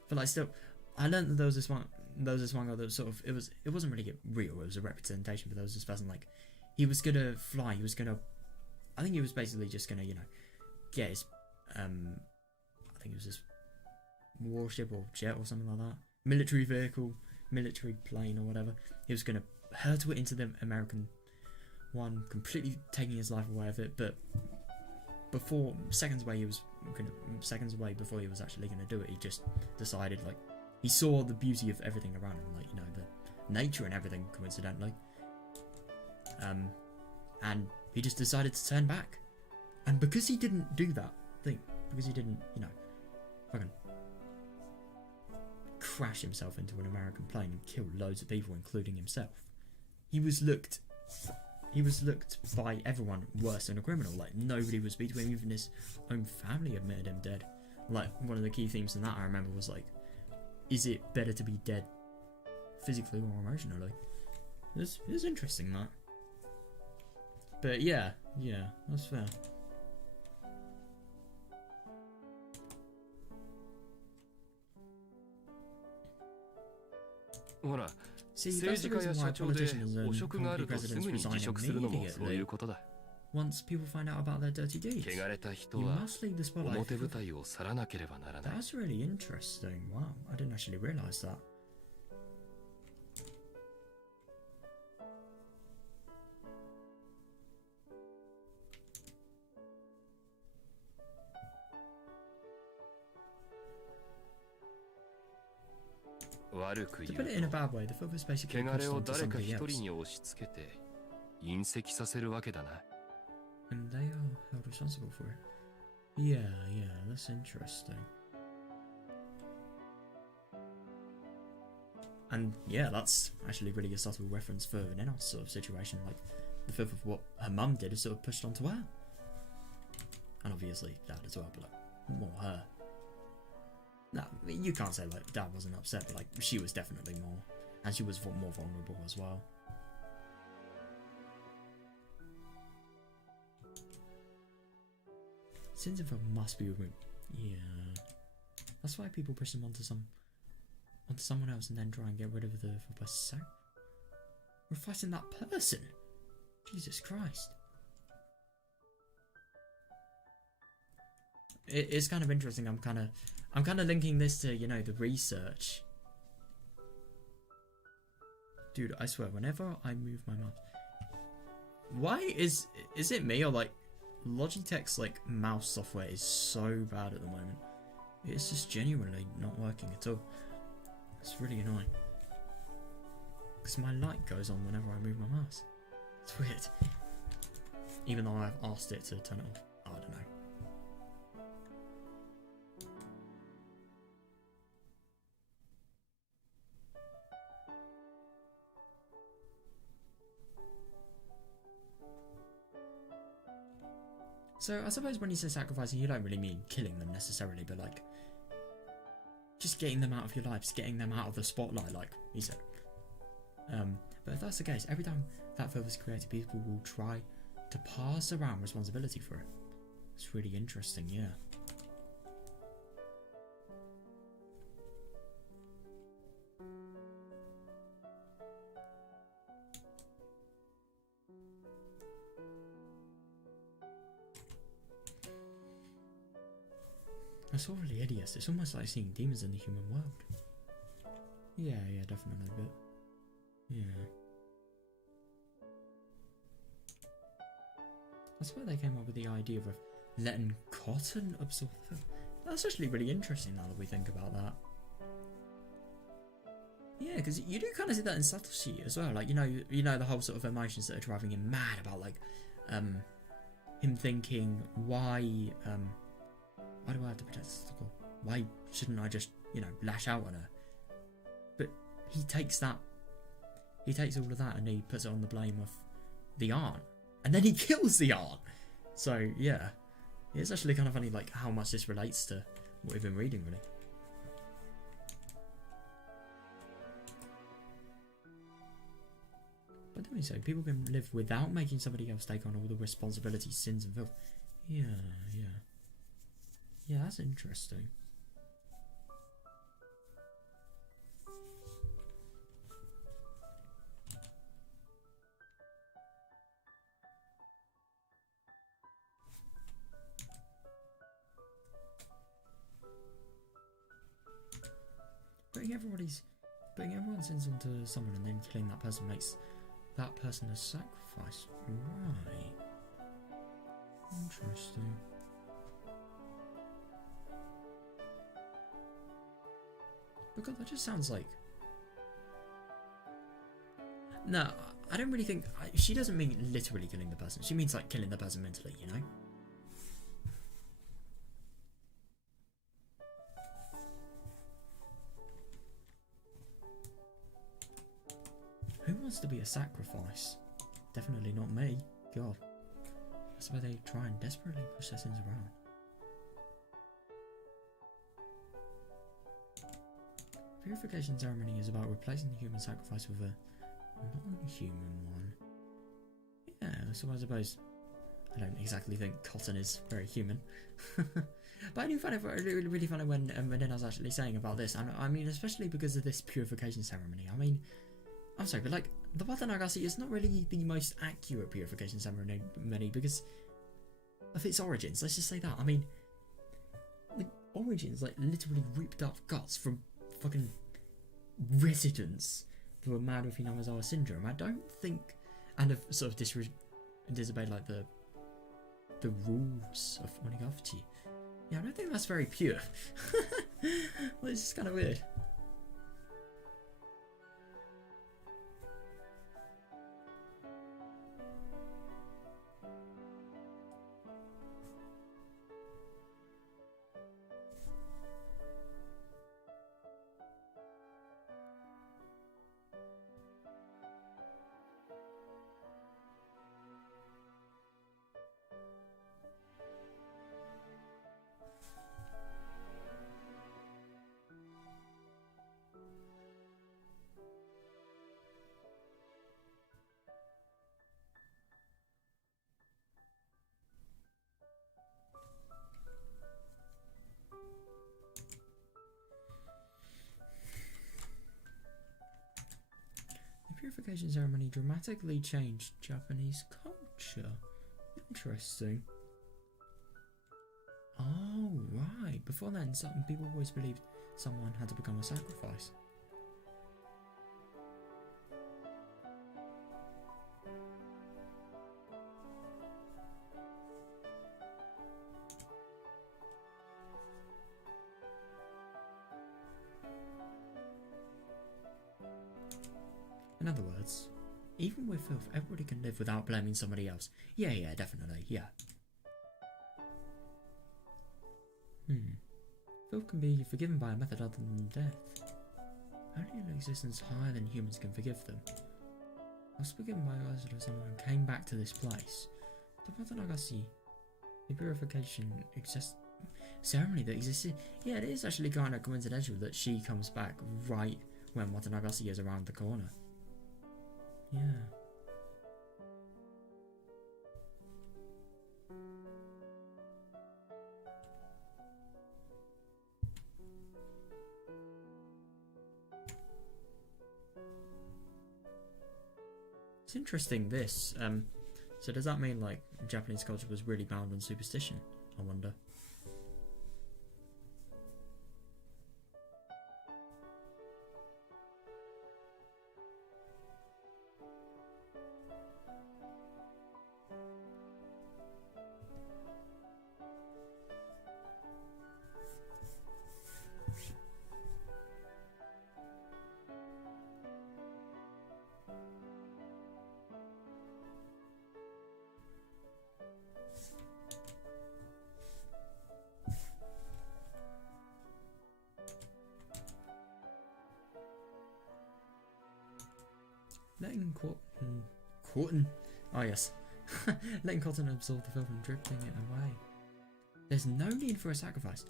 But like still, I learned that there was this one guy that was sort of, it wasn't really real, it was a representation, but there was this person, like, he was gonna fly, I think he was basically just gonna, you know, get his, I think it was this warship or jet or something like that, military vehicle, military plane or whatever, he was gonna hurtle it into the American one, completely taking his life away of it, but seconds away before he was actually gonna do it, he just decided, like, he saw the beauty of everything around him, like, you know, the nature and everything, coincidentally, and he just decided to turn back. And because he didn't do that thing, because he didn't, you know, fucking crash himself into an American plane and kill loads of people, including himself, he was looked by everyone worse than a criminal. Like, nobody would speak to him, even his own family admitted him dead. Like, one of the key themes in that I remember was like, is it better to be dead physically or emotionally? It was interesting, that. But yeah, that's fair. See, that's the reason why politicians and country presidents resign immediately. Once people find out about their dirty deeds, you must leave the spotlight. That's really interesting. Wow, I didn't actually realise that. To put it in a bad way, the film is basically pushed onto somebody else, and they are held responsible for it. Yeah, that's interesting. And yeah, that's actually really a subtle reference for Nena's sort of situation, like the filth of what her mum did is sort of pushed onto her. And obviously Dad as well, but like, more her. No, you can't say like Dad wasn't upset, but like she was definitely more, and she was more vulnerable as well. Sins of her must be removed. Yeah, that's why people push them onto someone else and then try and get rid of the person. We're fighting that person. Jesus Christ. It's kind of interesting. I'm kind of linking this to, you know, the research. Dude, I swear, whenever I move my mouse, why is it me, or like Logitech's like mouse software is so bad at the moment? It's just genuinely not working at all. It's really annoying because my light goes on whenever I move my mouse. It's weird, even though I've asked it to turn it off. I don't know. So I suppose when you say sacrificing, you don't really mean killing them necessarily, but like just getting them out of your lives, getting them out of the spotlight, like he said. But if that's the case, every time that film is created, people will try to pass around responsibility for it. It's really interesting, yeah. That's all really hideous. It's almost like seeing demons in the human world. Yeah, definitely a bit. Yeah. That's where they came up with the idea of letting cotton absorb the film. That's actually really interesting now that we think about that. Yeah, because you do kind of see that in Satoshi as well. Like, you know the whole sort of emotions that are driving him mad about, like, him thinking, why do I have to protect this girl? Why shouldn't I just, you know, lash out on her? But he takes all of that and he puts it on the blame of the aunt. And then he kills the aunt. So, yeah. It's actually kind of funny, like, how much this relates to what we've been reading, really. By doing so, people can live without making somebody else take on all the responsibilities, sins, and filth. Yeah, yeah. Yeah, that's interesting. Putting everyone's sins onto someone and then killing that person makes that person a sacrifice. Right. Interesting. Because that just sounds like... No, I don't really think... She doesn't mean literally killing the person. She means like killing the person mentally, you know? Who wants to be a sacrifice? Definitely not me. God. That's why they try and desperately push their sins around. Purification ceremony is about replacing the human sacrifice with a non-human one. Yeah, so I suppose I don't exactly think cotton is very human. But I do find it really funny when I was actually saying about this. And I mean, especially because of this purification ceremony. I mean, I'm sorry, but like, the Watanagasi is not really the most accurate purification ceremony because of its origins. Let's just say that. I mean, the origins, like, literally ripped up guts from fucking residents who were mad with Hinamazawa syndrome. I don't think, and have sort of disobeyed, like, the rules of Onigafuchi. Yeah, I don't think that's very pure. Well, it's just kind of weird. Purification ceremony dramatically changed Japanese culture. Interesting. Oh, right. Before then, some people always believed someone had to become a sacrifice. In other words, even with filth, everybody can live without blaming somebody else. Yeah, definitely, yeah. Filth can be forgiven by a method other than death. Only an existence higher than humans can forgive them. I was forgiven by someone who came back to this place. The Watanagasi, the purification ceremony that existed. Yeah, it is actually kind of coincidental that she comes back right when Watanagasi is around the corner. Yeah. It's interesting this. So does that mean like Japanese culture was really bound on superstition? I wonder. Letting cotton. Oh yes. Letting cotton absorb the filth and dripping it away. There's no need for a sacrifice.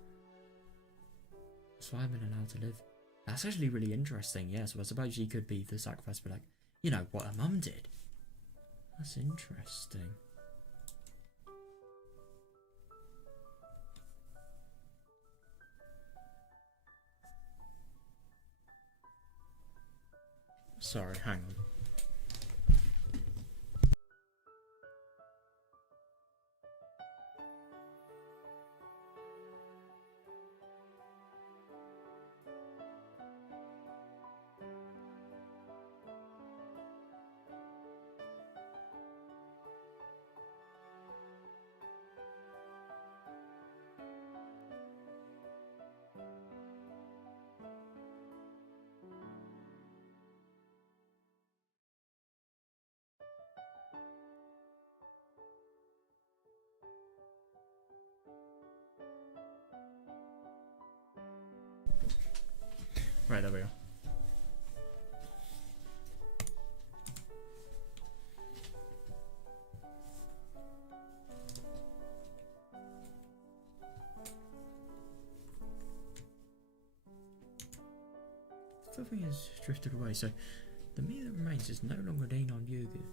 That's why I've been allowed to live. That's actually really interesting, yeah, so I suppose she could be the sacrifice, but like, you know, what her mum did. That's interesting. Sorry, hang on. Right, there we go. The thing has drifted away, so the me that remains is no longer Dinon Yugu.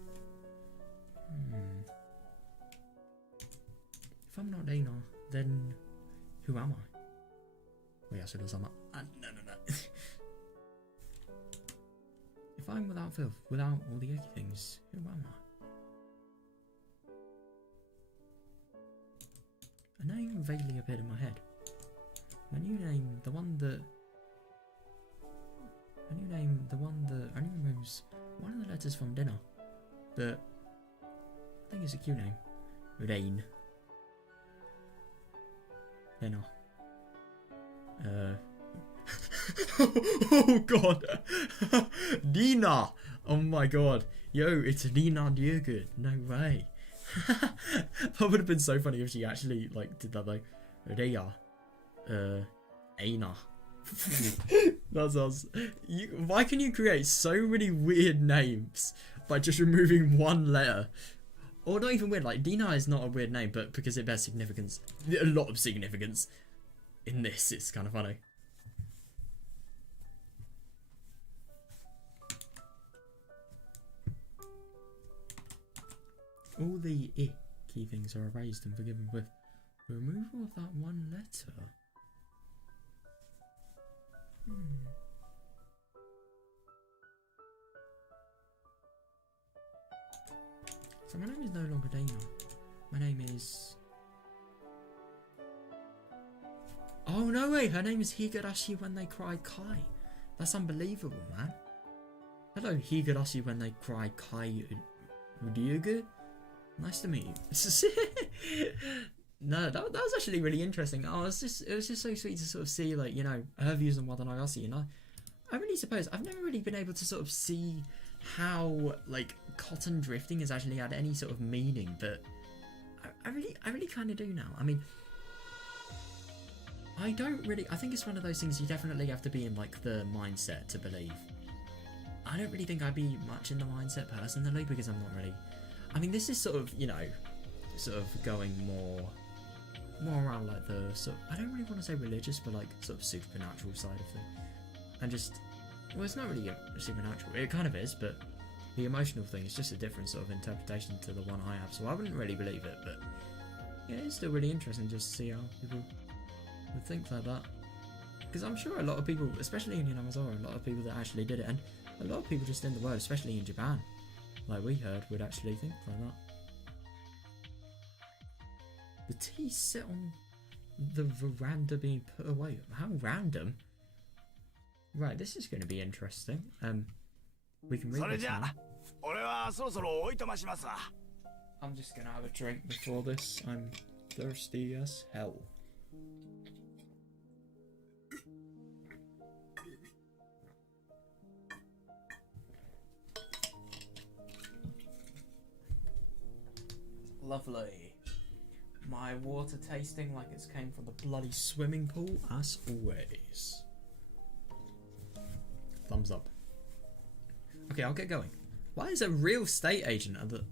If I'm not Dinon, then who am I? Wait, I said I'm no. If I'm without filth, without all the icky things, who am I? A name vaguely appeared in my head. A new name, the one that only removes one of the letters from dinner. But I think it's a cute name. Rain. Dinner. Oh god. Nina. Oh my god. Yo, it's Nina Diogood. No way. That would have been so funny if she actually like did that though. Rhea. Aina. That sounds. Why can you create so many weird names by just removing one letter? Or not even weird, like Dina is not a weird name, but because it bears significance, a lot of significance in this, it's kind of funny. All the icky things are erased and forgiven with the removal of that one letter. So my name is no longer Dana. My name is... Oh no way, her name is Higurashi when they cry Kai. That's unbelievable, man. Hello, Higurashi when they cry Kai Ryugu. Nice to meet you. No, that was actually really interesting. Oh, it was just so sweet to sort of see, like, you know, her views on Wadanagasi, and I really suppose I've never really been able to sort of see how, like, cotton drifting has actually had any sort of meaning, but I really kind of do now. I mean, I think it's one of those things you definitely have to be in, like, the mindset to believe. I don't really think I'd be much in the mindset personally, because I'm not really... I mean, this is sort of, you know, sort of going more around, like, the sort of, I don't really want to say religious, but, like, sort of supernatural side of thing. And just, well, it's not really supernatural. It kind of is, but the emotional thing is just a different sort of interpretation to the one I have, so I wouldn't really believe it, but yeah, it's still really interesting just to see how people would think like that. Because I'm sure a lot of people, especially in Amazon, a lot of people that actually did it, and a lot of people just in the world, especially in Japan, like we heard, would actually think like that. The tea set on the veranda being put away. How random. Right, this is going to be interesting. We can read this now. I'm just going to have a drink before this. I'm thirsty as hell. Lovely. My water tasting like it's came from the bloody swimming pool, as always. Thumbs up. Okay, I'll get going. Why is a real estate agent at the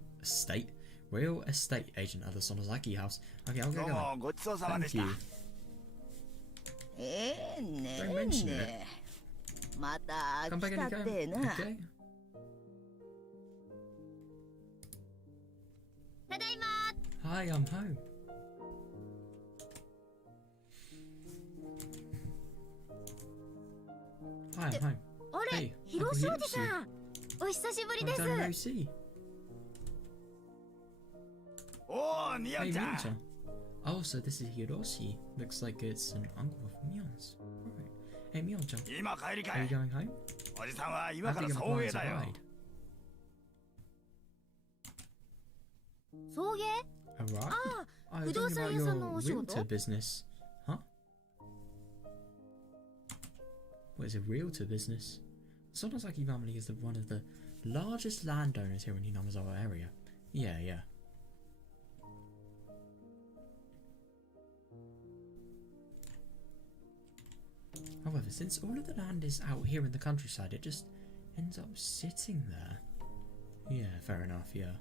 real estate agent at the Sonozaki house? Okay, I'll get going. Thank you. ね Don't mention え it. ねえまた Come 来 back た and って go. な Okay. ただいま Hi, I'm home. Hi, I'm home. あれ Hey, 広 Uncle 庄司さ Higurashi. んお久しぶりで Long す time no see. おお、ミオ Hey, ちゃん。 Mion-chan. Oh, so this is Higurashi. Looks like it's an uncle of Mion's. Right. Hey, Mion-chan. 今帰りか Are you い。 going home? おじさんは I 今から think I'm 送 applying 迎 to だよ。 ride. 送迎 A ride? あ Oh, 不動産 talking 屋 about さんのお your 仕事 realtor business. Huh? What is a realtor business? Sonozaki family is one of the largest landowners here in Hinamazawa area. Yeah, yeah. However, since all of the land is out here in the countryside, it just ends up sitting there. Yeah, fair enough, yeah.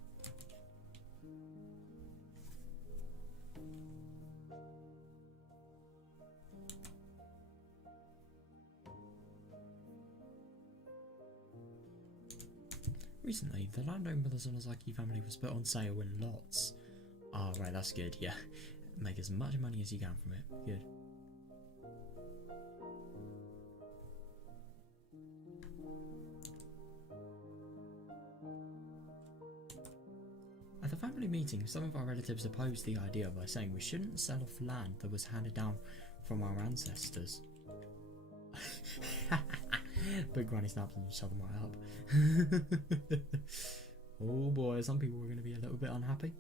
Recently, the land owned by the Sonozaki family was put on sale in lots. Ah, right, that's good, yeah. Make as much money as you can from it. Good. At the family meeting, some of our relatives opposed the idea by saying we shouldn't sell off land that was handed down from our ancestors. Big Granny snaps and shut them right up. Oh boy, some people are going to be a little bit unhappy.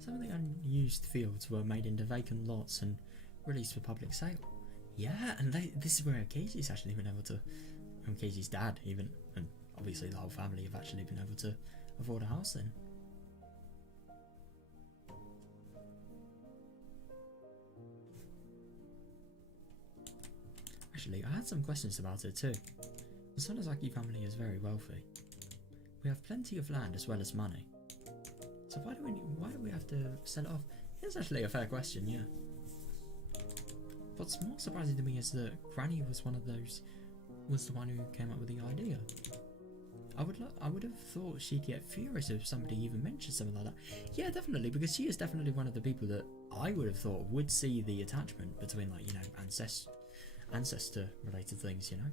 Some of the unused fields were made into vacant lots and released for public sale. Yeah, and this is where Casey's actually been able to, and Casey's dad even, and obviously the whole family have actually been able to afford a house then. Actually, I had some questions about it too. The Sonozaki family is very wealthy. We have plenty of land as well as money. So why do we have to sell it off? It's actually a fair question, yeah. What's more surprising to me is that Granny was the one who came up with the idea. I would have thought she'd get furious if somebody even mentioned something like that. Yeah, definitely, because she is definitely one of the people that I would have thought would see the attachment between, like, you know, ancestor related things, you know.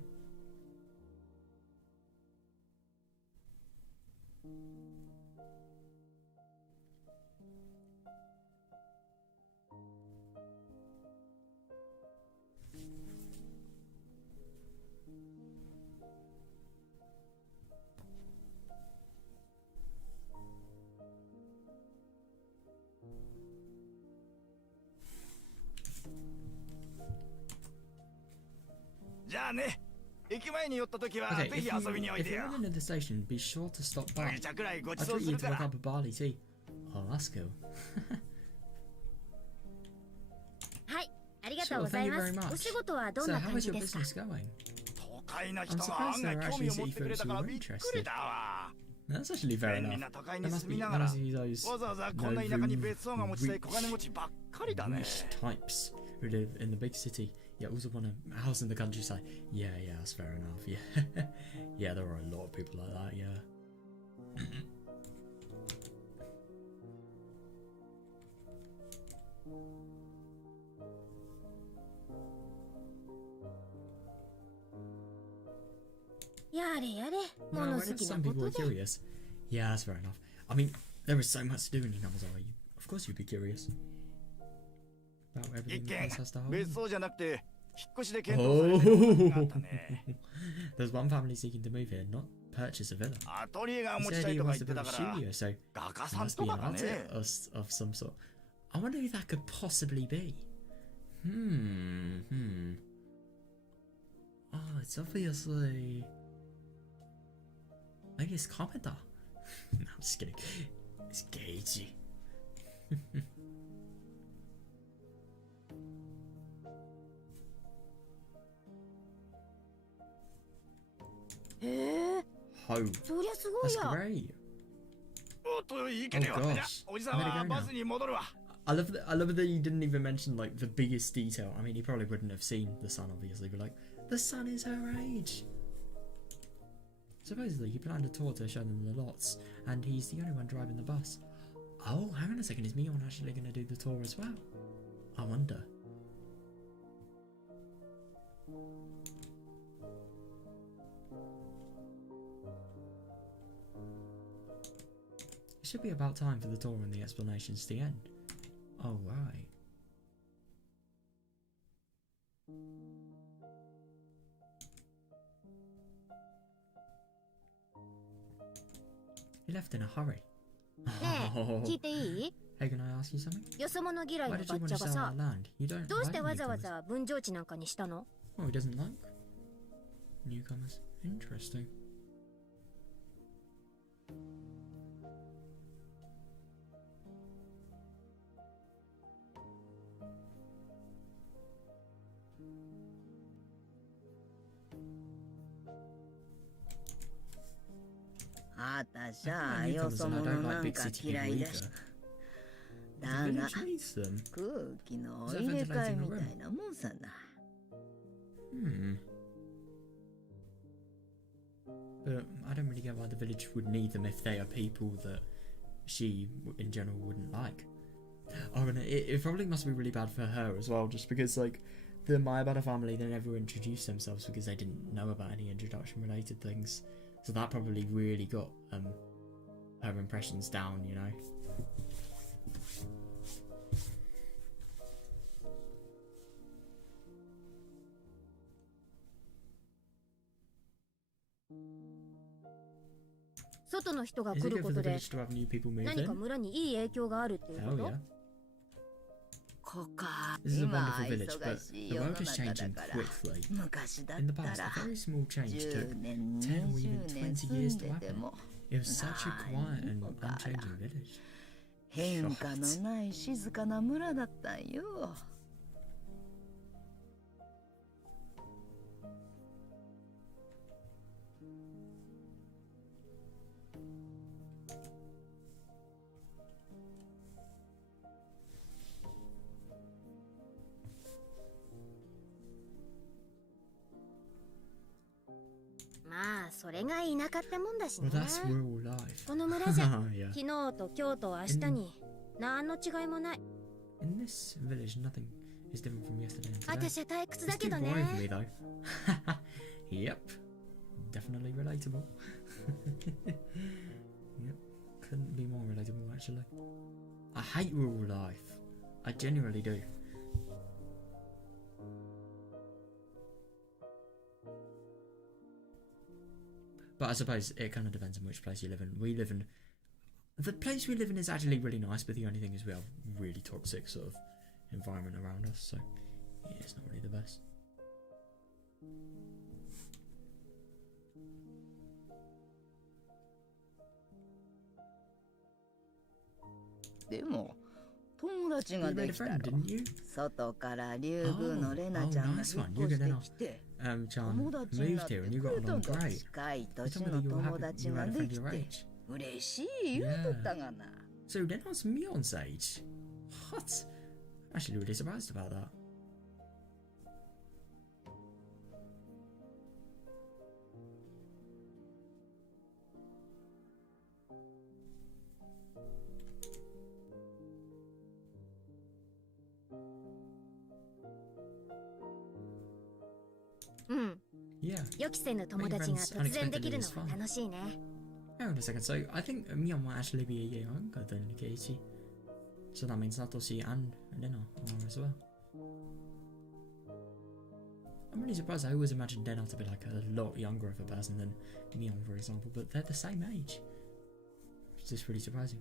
Okay, if you're heading to the station, be sure to stop by. I'll treat you to a cup of barley tea. Oh, that's cool. はいありがと Sure, うござ thank い you ま very す much. お仕事はどん So, な how 感 is じ your ですか business going? 都会な I'm 人が surprised 案 there 外 are 興 actually 味を持っ city てくれ folks た who から are びっく interested. りだわ。 That's actually fair 便利 enough. な都会 There に must 住 be みながら those わざわざ no こんな田舎に room 別荘が持ちたい rich 小金持ちばっかりだね。 types who live in the big city yet also want a house in the countryside. Yeah, yeah, that's fair enough. Yeah, yeah, there are a lot of people like that. Yeah. Mono Well, I guess some people are curious. Yeah, that's fair enough. I mean, there is so much to do in Hinamazawa. Of course, you'd be curious about 一 everything the 見 place has to hold. 別荘じゃなくて引っ越しで検討されてることがあったね。 There's one family seeking to move here, not purchase a villa. アトリエが He 持ち said たい he とか wants 言 to って build た a から studio, so 画家 it さん must と be か an かね。 artist of some sort. I wonder who that could possibly be. Oh, it's obviously Maybe it's Kameda. No, I'm just kidding. It's Geiji. へえ、 Ho. そりゃすご That's いや。 great. おっといけねえわ。 Oh じゃあ gosh. おじさん I better は go バ now. スに戻るわ。 I love that he didn't even mention like the biggest detail. I mean, he probably wouldn't have seen the sun, obviously, but like, the sun is her age. Supposedly, he planned a tour to show them the lots, and he's the only one driving the bus. Oh, hang on a second, is Mion actually going to do the tour as well? I wonder. It should be about time for the tour and the explanations to end. Oh, right. He left in a hurry. ねえ、聞いていい？ Hey, can I ask you something? よそ者嫌い Why の did バ you ッ want チ to ャが sell さ our、land? You don't どうして like わざわ newcomers. ざ分譲地なんかにしたの？ Oh, he doesn't like newcomers. Interesting. I あたし I ゃ、 like よ newcomers そ and I 者 don't な like ん big か city 嫌 people いだ either. し。 The だが、 village needs them. 空気の Is that 入れ替え ventilating a み room? たいなもんさな。Hmm. But I don't really get why the village would need them if they are people that she, in general, wouldn't like. Oh, and it probably must be really bad for her as well, just because, like, the Mayabata family, they never introduced themselves because they didn't know about any introduction-related things. So that probably really got her impressions down, you know? Is 外の人が Is 来 it る good こ for と the で village to have new people move 何か in? 村にいい影響があるっていうこ Hell と？ yeah. こか、 This is a 今 wonderful village, 忙 but しい the 世の world is 中 changing だから。 quickly. 昔だっ In the た past, ら a very small change 10 took 年、 10 or even 20年 20 住 years ん to でて happen. も It was such a quiet and unchanging village. 変化のない静かな村だったんよ。まあ、それが田舎ってもんだしね。 Well, that's rural life. この村じゃ、 yeah. 昨日と今日と明日に何の違いもない。 In this village, nothing is different from yesterday and today. 私は退屈 It's だけ too ど boring for ね。 me, though. Yep. Definitely relatable. Yep. Couldn't be more relatable, actually. I hate rural life. I genuinely do. But I suppose it kind of depends on which place you live in. We live in... The place we live in is actually really nice, but the only thing is we have really toxic sort of environment around us, so yeah, it's not really the best. You made a friend, didn't you? 外から竜宮のレナちゃんが nice 引っ one. 越 You're して gonna きて、 Chan 友達になっ moved て here く and you れ got た along んだ。 great. 近い You 年 told me の that you were 友 happy 達 you が had a で friend き your て age. 嬉しい言うとったがな。 So Denar's Mion's age? What? I'm actually really surprised about that. Yeah. 予期せぬ友達が突然できるのが楽しいね。 Hang on a second, so I think Mion might actually be a year younger than Keiichi. So that means Satoshi and Dena are as well. I'm really surprised. I always imagined Dena to be like a lot younger of a person than Mion, for example, but they're the same age. It's just really surprising.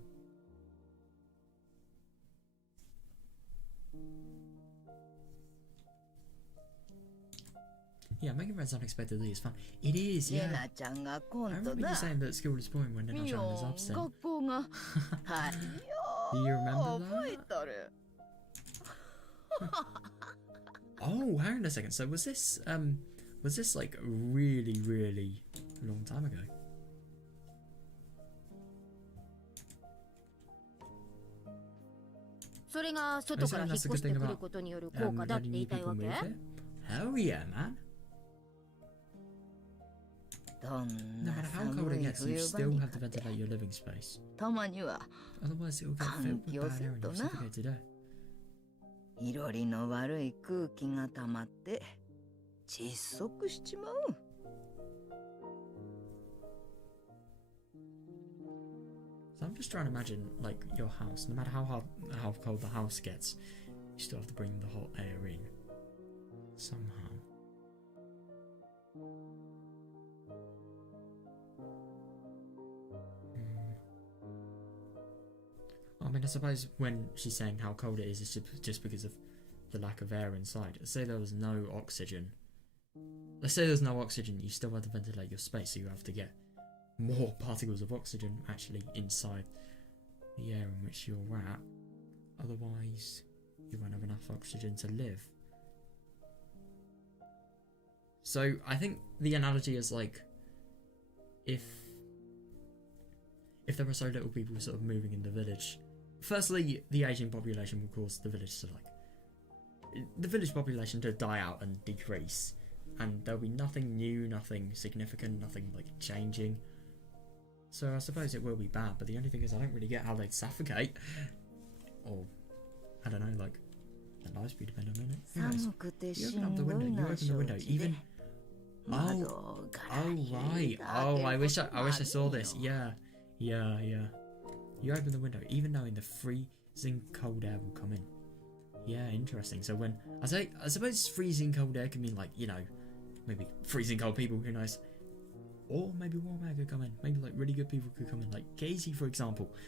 Yeah, making friends unexpectedly is fun. It is, レ yeah. ナちゃんが I 今度 remember you な saying that school is boring when they're not ミ showing ヨ us ン absent. 学校がはい Do you よ remember 覚え that? とる Oh, hang on a second. So was this like really, really long time ago? それが外から引っ越してくることによる効果だって言いたいわけ？ Hell yeah, man. どん No な matter how 寒 cold it い gets, you 冬場 still に have to ventilate your living space. たまには Otherwise, it will get filled with bad air and you'll suffocate to death. いろりの悪い空気が溜まって窒息しちまう So I'm just trying to imagine, like, your house. No matter how cold the house gets, you still have to bring the hot air in somehow. I mean, I suppose when she's saying how cold it is, it's just because of the lack of air inside. Let's say there was no oxygen. Let's say there's no oxygen, you still have to ventilate your space, so you have to get more particles of oxygen actually inside the air in which you're at. Otherwise, you won't have enough oxygen to live. So I think the analogy is like, if there were so little people sort of moving in the village, firstly, the aging population will cause the village population to die out and decrease, and there'll be nothing new, nothing significant, nothing like changing. So I suppose it will be bad, but the only thing is I don't really get how they'd suffocate. Or, I don't know, like, the lives be dependent on it. Who knows? 寒くて You し open up ん the ど window, い you な open the 承 window, 知で even... 窓 Oh, が oh 開 right. いた Oh, I って wish こと I も wish I あ saw る this. よ Yeah. You open the window, even though in the freezing cold air will come in. Yeah, interesting. So when I suppose freezing cold air can mean like, you know, maybe freezing cold people, who knows? Or maybe warm air could come in. Maybe like really good people could come in, like Casey, for example. "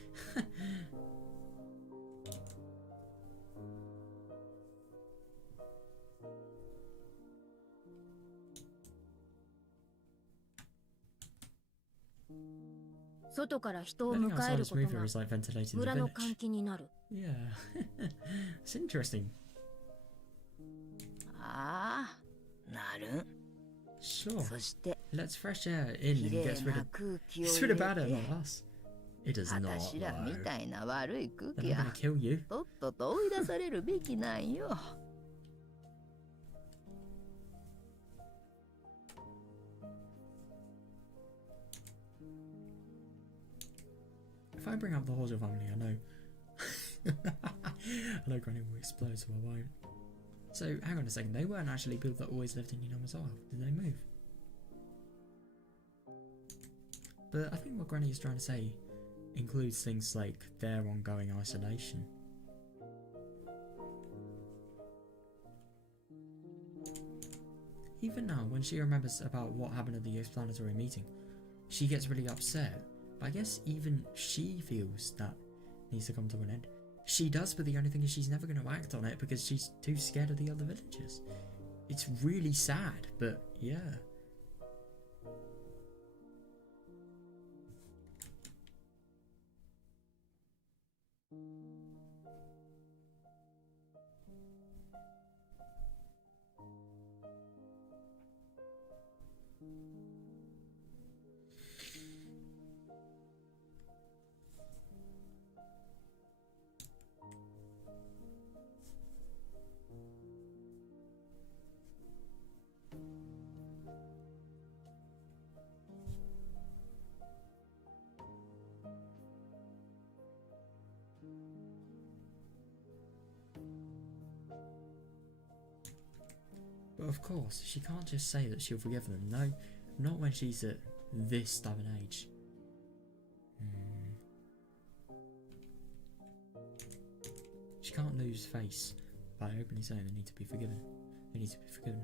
外から人を Letting 迎え outside る is こと smoother が is like ventilating the 村の village. 換気になる。Yeah. It's interesting. ああなる Sure. そして Lets fresh air in き and れ gets い rid な of 空気を gets 入 rid れ of bad air, て not us. It does not 私らみ though. たいな悪い空 They're 気 not や gonna kill you. とっとと追い出されるべきなんよ If I bring up the Horser family, I know I know Granny will explode, so I won't. So hang on a second, they weren't actually people that always lived in Yanomazawa. Did they move? But I think what Granny is trying to say includes things like their ongoing isolation. Even now, when she remembers about what happened at the explanatory meeting, she gets really upset. But I guess even she feels that needs to come to an end. She does, but the only thing is she's never going to act on it because she's too scared of the other villagers. It's really sad, but yeah. But of course, she can't just say that she'll forgive them. No, not when she's at this stubborn age. She can't lose face by openly saying they need to be forgiven. They need to be forgiven.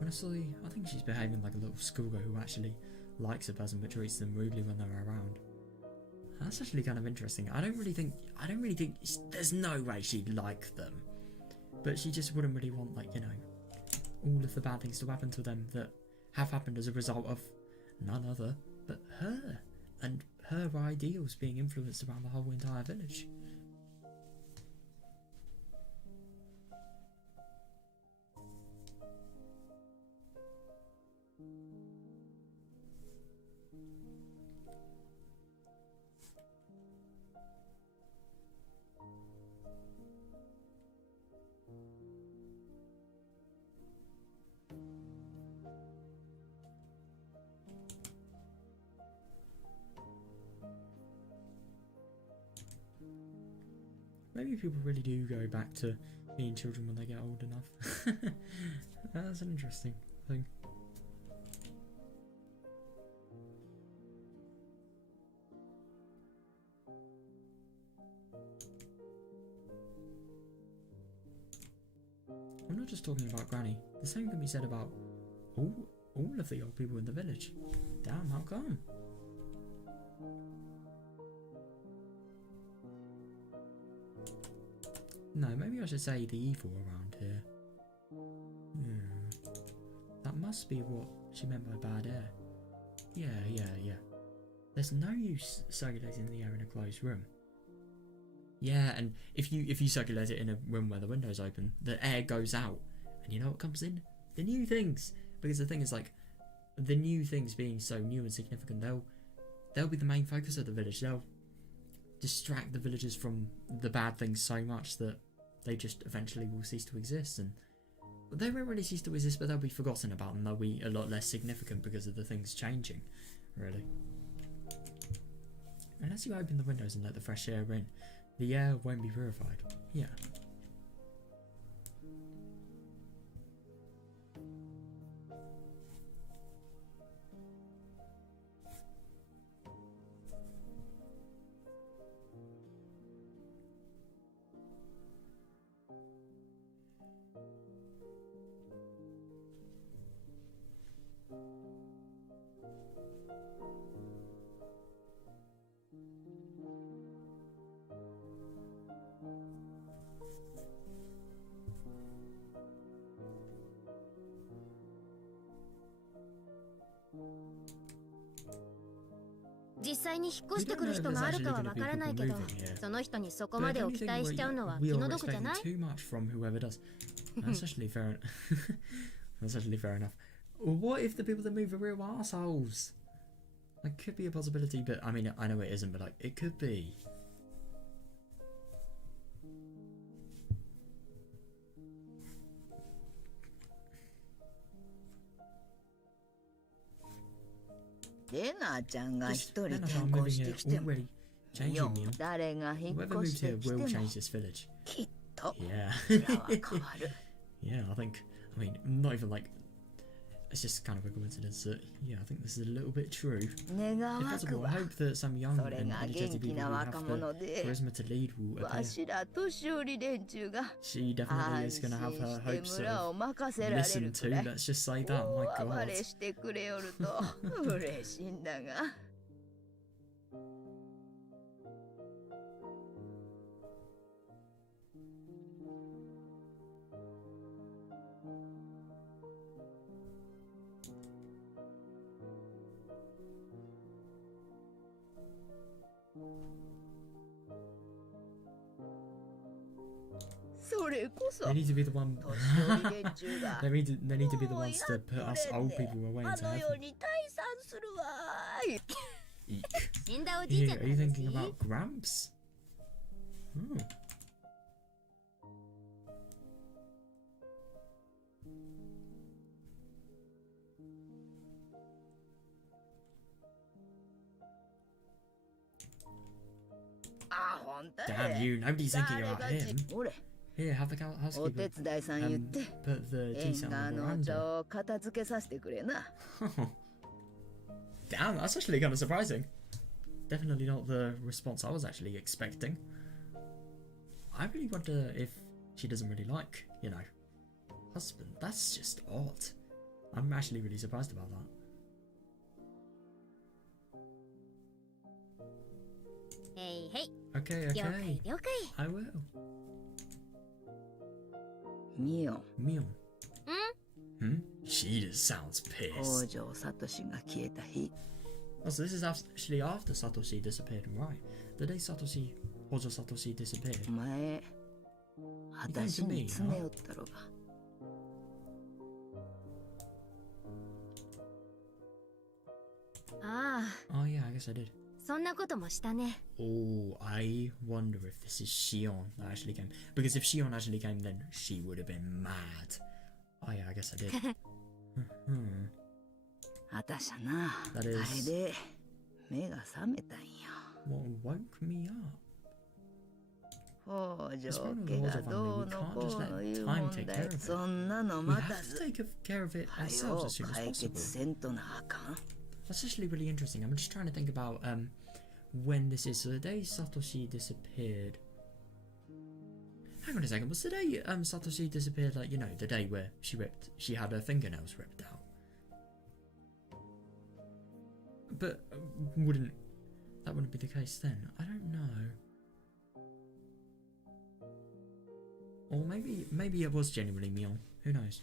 Honestly, I think she's behaving like a little schoolgirl who actually likes a person but treats them rudely when they're around. That's actually kind of interesting. I don't really think there's no way she'd like them. but she just wouldn't really want, like, you know, all of the bad things to happen to them that have happened as a result of none other but her and her ideals being influenced around the whole entire village. Maybe people really do go back to being children when they get old enough. That's an interesting thing. I'm not just talking about Granny. The same can be said about all of the old people in the village. Damn, how come? No, maybe I should say the evil around here. That must be what she meant by bad air. Yeah. There's no use circulating the air in a closed room. Yeah, and if you circulate it in a room where the window's open, the air goes out. And you know what comes in? The new things. Because the thing is, like, the new things being so new and significant, they'll be the main focus of the village. They'll distract the villagers from the bad things so much that they just eventually will cease to exist. And they won't really cease to exist, but they'll be forgotten about, and they'll be a lot less significant because of the things changing, really. Unless you open the windows and let the fresh air in, the air won't be purified. Yeah.実際に引っ越してくる人があるかはわからないけど、その人にそこまでを期待しちゃうのは気の毒じゃない？ That's actually fair. That's actually fair enough. What if the people that move are real assholes? That could be a possibility, but I mean, I know it isn't, but like, it could be. Lena ちゃんが一人転校してきても、よ誰が引っ越してきても、きっと面は変わる。Yeah, I mean, not even like, it's just kind of a coincidence that, yeah, I think this is a little bit true. If possible, I hope that some young and energetic people who have the charisma to lead will appear. She definitely is going to have her hopes sort of listened to, let's just say that, my god. それこそ They need to be the one. they need to be the ones to put us old people away into heaven. Eek. Yeah, are you thinking about Gramps? Oh. Damn you, nobody's thinking about him. Here, have the housekeeper put the tea set on the veranda. Damn, that's actually kind of surprising. Definitely not the response I was actually expecting. I really wonder if she doesn't really like, you know, husband. That's just odd. I'm actually really surprised about that. Hey, hey. Okay. I will. ミオン。Mion. Hmm? She just sounds 北 pissed. 条聡が消えた日。 Oh, so this is actually after Satoshi disappeared, right? The day Hojo Satoshi disappeared. お前、私に詰め寄ったろが。ああ、 Oh yeah, I guess I did. そんなこともしたね。 Oh, I wonder if this is Shion that actually came. Because if Shion actually came, then she would have been mad. Oh yeah, I guess I did. あたしゃな、 That あれ is で目が覚めたんよ。 what woke me up. 北 It's 条 one of 家 the が laws of どう family. We の can't こ just う let のいう time 問 take care 題、 of it. そんなの We 待た have ず to take care of it は ourselves よ as soon as 解決 possible. せんとなあかん。 That's actually really interesting. I'm just trying to think about when this is. So the day Satoshi disappeared. Hang on a second. Was the day Satoshi disappeared like, you know, the day where she had her fingernails ripped out? But that wouldn't be the case then? I don't know. Or maybe it was genuinely Mion. Who knows?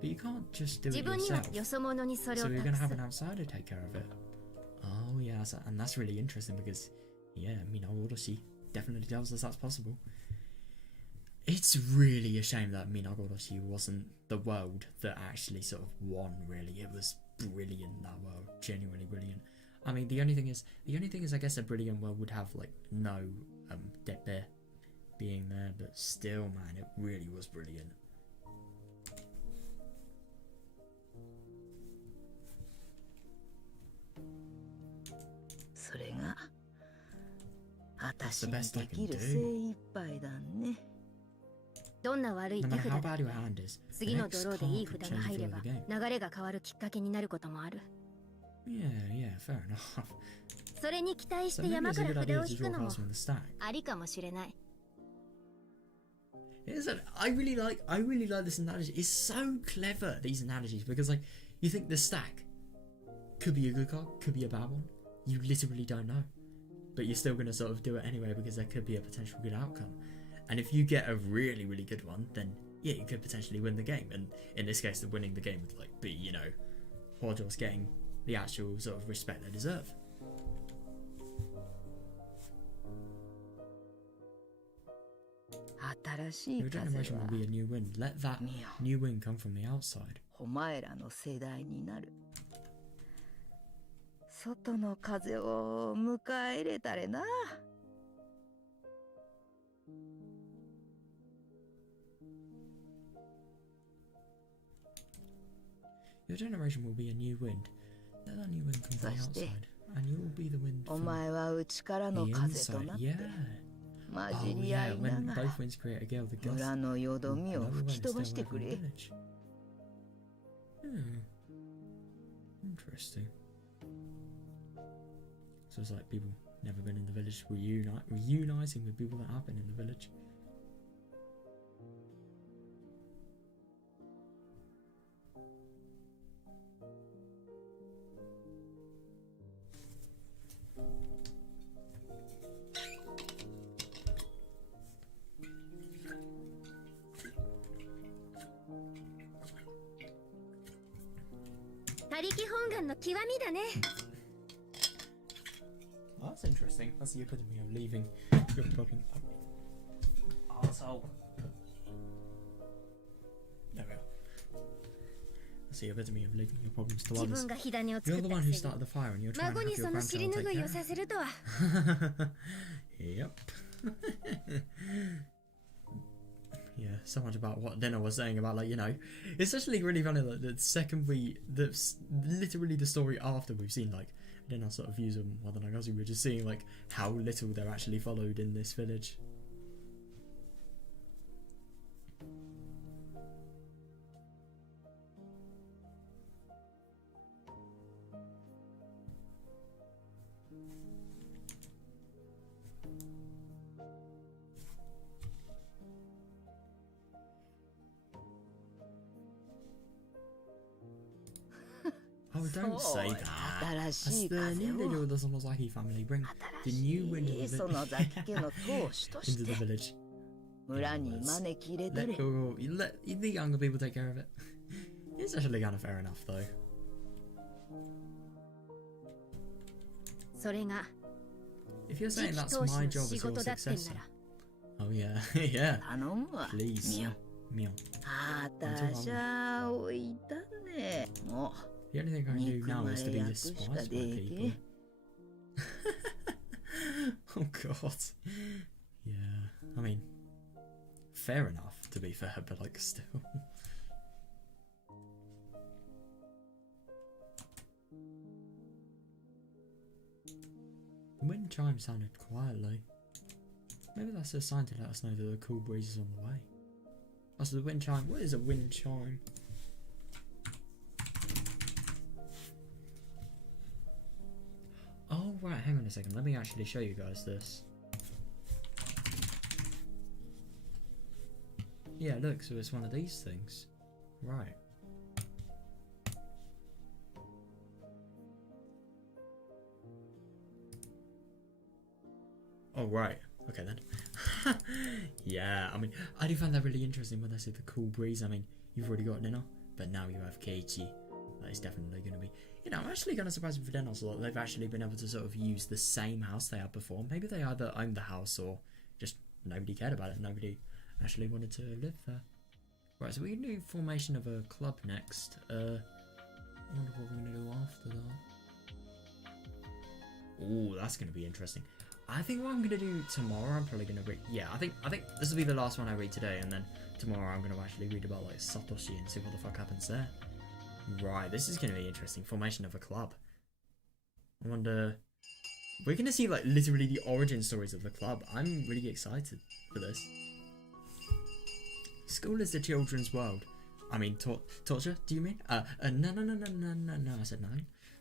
But you can't just do 自 it 分には yourself. よそ者にそれ So を you're 託 gonna す have an outsider take care of it. Oh yeah, and that's really interesting because, yeah, Minagoroshi definitely tells us that's possible. It's really a shame that Minagoroshi wasn't the world that actually sort of won. Really, it was brilliant, that world, genuinely brilliant. I mean, the only thing is, I guess a brilliant world would have like no dead bear being there, but still, man, it really was brilliant. それが私にできる精一杯だね。どんな悪い No 手 matter 札 how だ bad って your hand is, 次 the の next ドローでいい card 札 could が change 入 the れ flow ば of the game. 流れが変わるきっかけになることもある。 Yeah, fair enough. それに期待し So て maybe 山 it's か a ら good 札 idea を to 引く draw のも cards from the stack. ありかもしれない。 Is it? I really like this analogy. It's so clever, these analogies, because like you think the stack could be a good card, could be a bad one. You literally don't know, but you're still gonna sort of do it anyway because there could be a potential good outcome. And if you get a really, really good one, then yeah, you could potentially win the game. And in this case, the winning the game would like be, you know, Hojo's getting the actual sort of respect they deserve. Your generation will be a new wind. Let that new wind come from the outside. お前らの世代になる。外の風を迎え入れたれな。 Your generation will be a new wind. Let that new wind come from the outside, and you will be the wind お from 前は内からの the 風と inside. なって Yeah. 混 Oh じり合 yeah. いな When が both ら winds create a gale, the gust 村のよどみを another 吹 wind き is 飛ば still して over く the れ。 village. Interesting. So it's like people never been in the village reuniting with people that have been in the village. Oh, that's interesting. That's the epitome of leaving your problem. Arsehole. There we go. That's the epitome of leaving your problems to 自 others. 分が火種を You're 作っ the た one く who せに started the fire and you're trying to 孫 have に your その grandchild 尻 take 拭い care を of させるとは it. Yep. Yeah, so much about what Dina was saying about, like, you know, it's actually really funny that the second that's literally the story after we've seen, like, Dina sort of views on Mother Nagashi, we're just seeing, like, how little they're actually followed in this village. don't say that. That's the new leader of the Sonozaki family. Bring the new wind into the village. Let the younger people take care of it. It's actually kind of fair enough, though. If you're saying that's my job as your successor. Oh yeah, yeah. Please. Meow. The only thing I can do now is to be despised by people. Oh god. Yeah, I mean, fair enough to be fair, but like still. The wind chime sounded quietly. Maybe that's a sign to let us know that the cool breeze is on the way. Oh, so the wind chime. What is a wind chime? Oh, right, hang on a second. Let me actually show you guys this. Yeah, look, so it's one of these things. Right. Oh, right. Okay then. Yeah, I mean, I do find that really interesting when they say the cool breeze. I mean, you've already got dinner, but now you have Keiichi. That is definitely going to be... You know, I'm actually kind of surprised with Fidenos a lot. They've actually been able to sort of use the same house they had before. Maybe they either owned the house or just nobody cared about it. Nobody actually wanted to live there. Right, so we can do formation of a club next. I wonder what we're going to do after that. Ooh, that's going to be interesting. I think what I'm going to do tomorrow, I'm probably going to read... Yeah, I think this will be the last one I read today, and then tomorrow I'm going to actually read about, like, Satoshi and see what the fuck happens there. Right, this is going to be interesting. Formation of a club. I wonder... We're going to see, like, literally the origin stories of the club. I'm really excited for this. School is the children's world. I mean, torture, do you mean? No, I said no.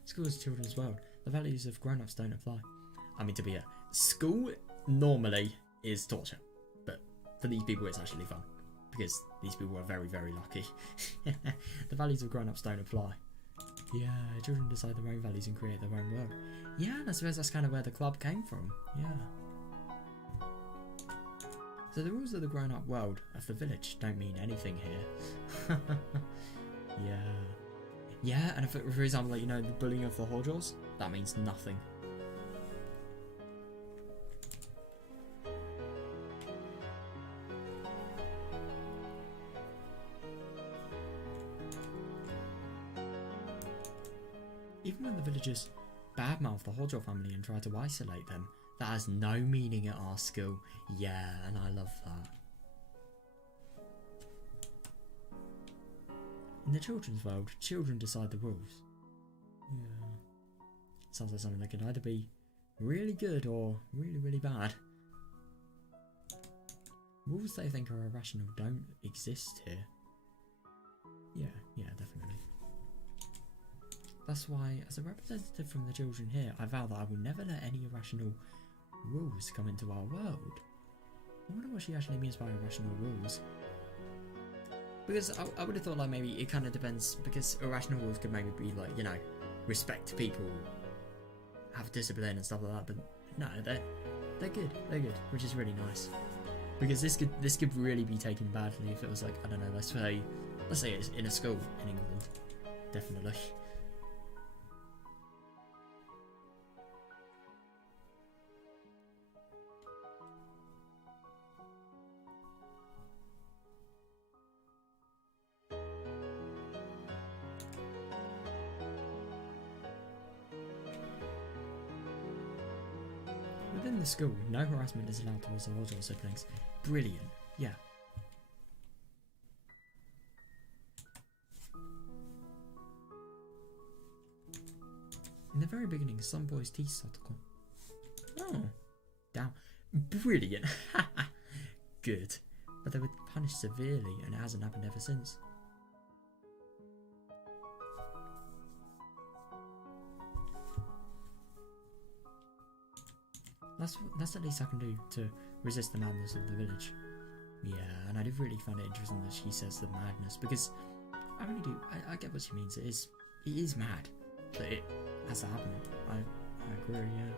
School is the children's world. The values of grown-ups don't apply. I mean, to be a... School normally is torture, but for these people it's actually fun because these people are very, very lucky. The values of grown-ups don't apply. Yeah, children decide their own values and create their own world. Yeah, and I suppose that's kind of where the club came from. Yeah. So the rules of the grown-up world of the village don't mean anything here. Yeah. Yeah, and if, for example, like, you know, the bullying of the Hojos, that means nothing. Even when the villagers badmouth the Hojo family and try to isolate them, that has no meaning at our school. Yeah, and I love that. In the children's world, children decide the rules. Yeah. Sounds like something that could either be really good or really, really bad. Rules they think are irrational don't exist here. Yeah, definitely. That's why, as a representative from the children here, I vow that I will never let any irrational rules come into our world. I wonder what she actually means by irrational rules. Because I would have thought, like, maybe it kind of depends, because irrational rules could maybe be like, you know, respect people, have discipline and stuff like that, but no, they're good, which is really nice. Because this could really be taken badly if it was like, I don't know, let's say it's in a school in England. Definitely. Within the school, no harassment is allowed towards the Hojo siblings. Brilliant, yeah. In the very beginning, some boys teased Satoko. Oh, damn. Brilliant. Good. But they were punished severely, and it hasn't happened ever since. That's at least I can do to resist the madness of the village. Yeah, and I do really find it interesting that she says the madness, because I really do. I get what she means. It is mad. that it has to happen. I agree, yeah.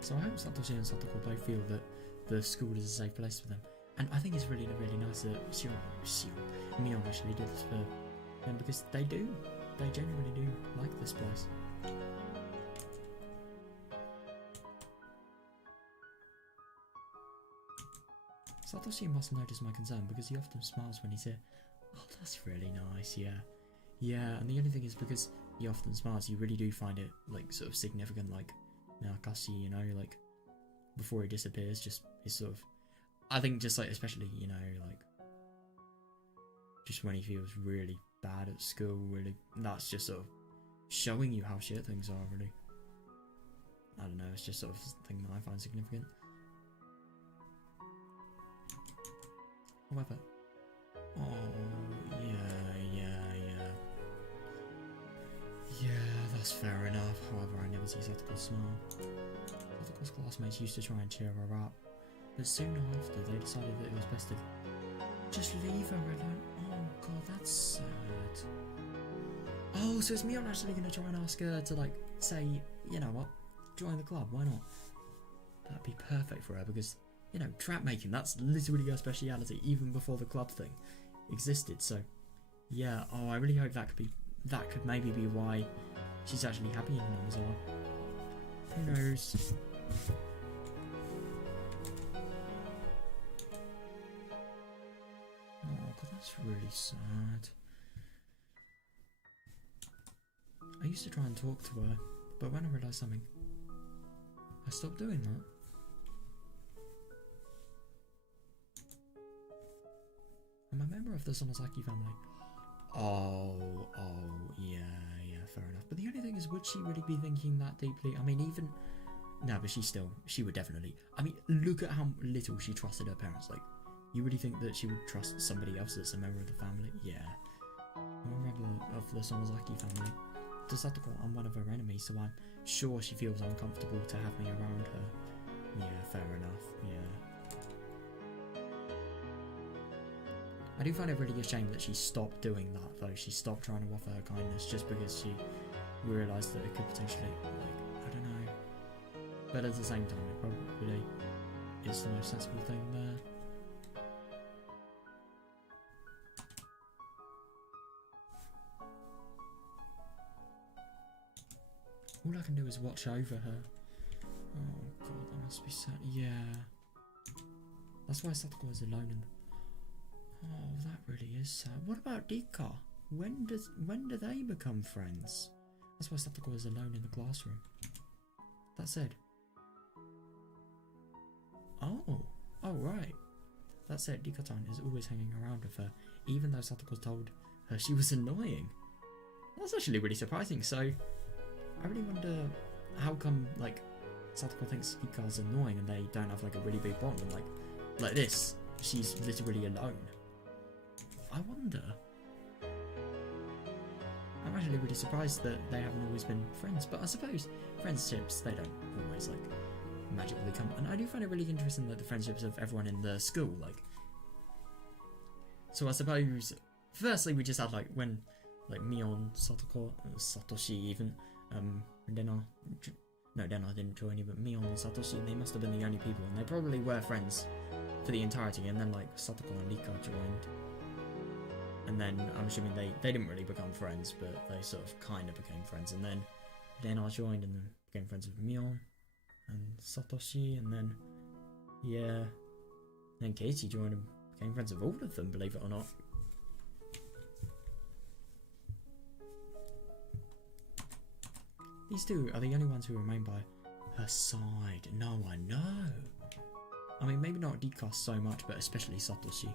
So I hope Satoshi and Satoko both feel that the school is a safe place for them. And I think it's really, really nice that Mion actually did this for them, because they do. They genuinely do like this place. Satoshi must notice my concern because he often smiles when he's here. Oh, that's really nice, yeah. Yeah, and the only thing is, because he often smiles, you really do find it, like, sort of significant, like, Nakasi, you know, like, before he disappears, just, his sort of, I think just, like, especially, you know, like, just when he feels really bad at school, really, that's just sort of showing you how shit things are, really. I don't know, it's just sort of a thing that I find significant. However, oh, yeah, that's fair enough. However, I never see Satoko's smile. Satoko's classmates used to try and cheer her up, but soon after they decided that it was best to just leave her alone. Oh god, that's sad. Oh, so is Mion actually going to try and ask her to, like, say, you know what, join the club, why not? That'd be perfect for her, because, you know, trap making, that's literally her speciality, even before the club thing existed, so, yeah, oh, I really hope that could maybe be why she's actually happy in Namazawa. Who knows? Oh god, that's really sad. I used to try and talk to her, but when I realised something, I stopped doing that. I'm a member of the Sonozaki family. Oh, yeah, fair enough. But the only thing is, would she really be thinking that deeply? I mean, even... No, but she would definitely... I mean, look at how little she trusted her parents. Like, you really think that she would trust somebody else that's a member of the family? Yeah. I'm a member of the Sonozaki family. To Satoko, I'm one of her enemies, so I'm sure she feels uncomfortable to have me around her. Yeah, fair enough, yeah. I do find it really a shame that she stopped doing that, though. She stopped trying to offer her kindness just because she realised that it could potentially, like, I don't know. But at the same time, it probably is the most sensible thing there. All I can do is watch over her. Oh god, that must be sad. Yeah. That's why Satoko is alone in the... Oh, that really is sad. What about Dika? When do they become friends? That's why Satoko is alone in the classroom. That said. Oh right. That said, Dika-tan is always hanging around with her, even though Satoko told her she was annoying. That's actually really surprising, so I really wonder how come, like, Satoko thinks Dika's annoying and they don't have, like, a really big bond, and, like this, she's literally alone. I wonder. I'm actually really surprised that they haven't always been friends, but I suppose friendships, they don't always, like, magically come. And I do find it really interesting that the friendships of everyone in the school, like... So I suppose, firstly, we just had, like, when, like, Mion, Satoko, Satoshi even, Dena didn't join you, but Mion and Satoshi, they must have been the only people, and they probably were friends for the entirety, and then, like, Satoko and Rika joined. And then, I'm assuming they didn't really become friends, but they sort of kind of became friends. And then Dena joined and then became friends with Mion and Satoshi. And then, yeah. Then Katie joined and became friends with all of them, believe it or not. These two are the only ones who remain by her side. No, I know. I mean, maybe not Dika so much, but especially Satoshi.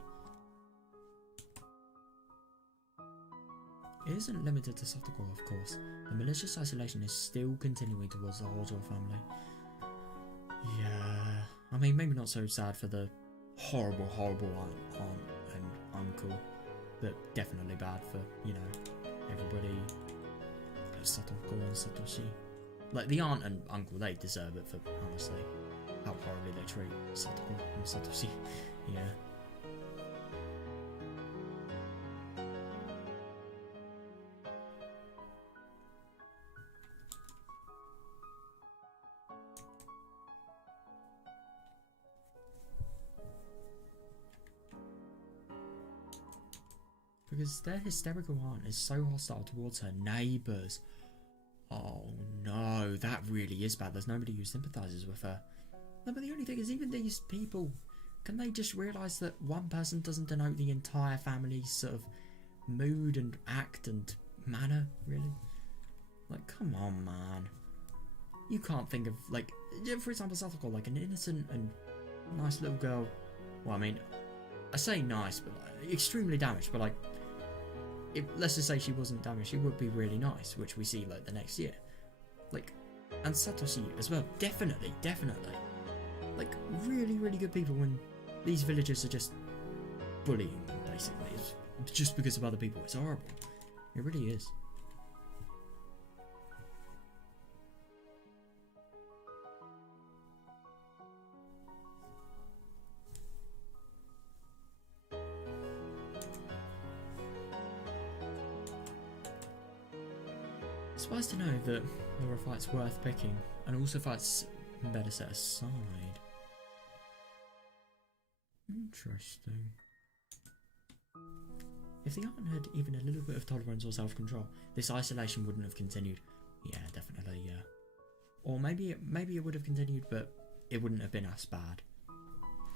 It isn't limited to Satoko, of course. The malicious isolation is still continuing towards the Hojo family. Yeah, I mean, maybe not so sad for the horrible aunt and uncle, but definitely bad for, you know, everybody. Satoko and Satoshi. Like, the aunt and uncle, they deserve it for, honestly, how horribly they treat Satoko and Satoshi. Yeah. Because their hysterical aunt is so hostile towards her neighbours. Oh no, that really is bad. There's nobody who sympathises with her. No, but the only thing is, even these people, can they just realise that one person doesn't denote the entire family's sort of mood and act and manner, really? Like, come on, man. You can't think of, like, for example, Satoko, like an innocent and nice little girl. Well, I mean, I say nice, but like, extremely damaged, but like, let's just say she wasn't damaged, she would be really nice, which we see like the next year. Like, and Satoshi as well, definitely. Like, really, really good people when these villagers are just bullying them, basically. It's just because of other people. It's horrible. It really is. It's wise to know that there are fights worth picking, and also fights better set aside. Interesting. If the aunt had even a little bit of tolerance or self-control, this isolation wouldn't have continued. Yeah, definitely, yeah. Or maybe it would have continued, but it wouldn't have been as bad.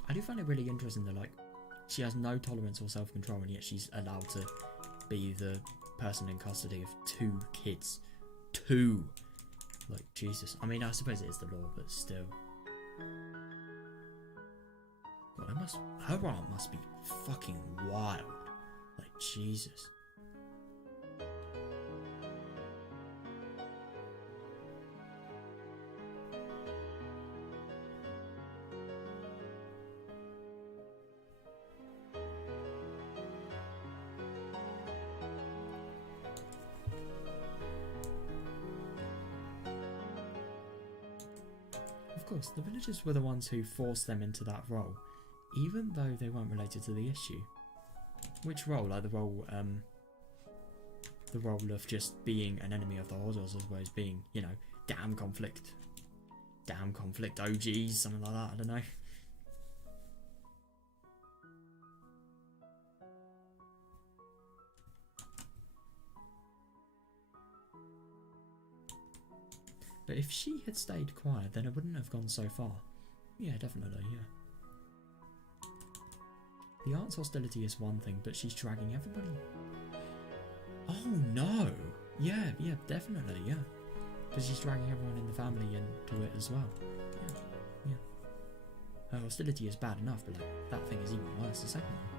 I do find it really interesting that, like, she has no tolerance or self-control, and yet she's allowed to be the person in custody of 2 kids. 2! Like, Jesus. I mean, I suppose it is the law, but still. God, her aunt must be fucking wild. Like, Jesus. Of course, the villagers were the ones who forced them into that role, even though they weren't related to the issue. Which role? Like the role of just being an enemy of the Hodos, as well as being, you know, damn conflict, OGs, something like that, I don't know. But if she had stayed quiet, then it wouldn't have gone so far. Yeah, definitely, yeah. The aunt's hostility is one thing, but she's dragging everybody. Oh no! Yeah, definitely, yeah. Because she's dragging everyone in the family into it as well. Yeah. Her hostility is bad enough, but like, that thing is even worse, the second one.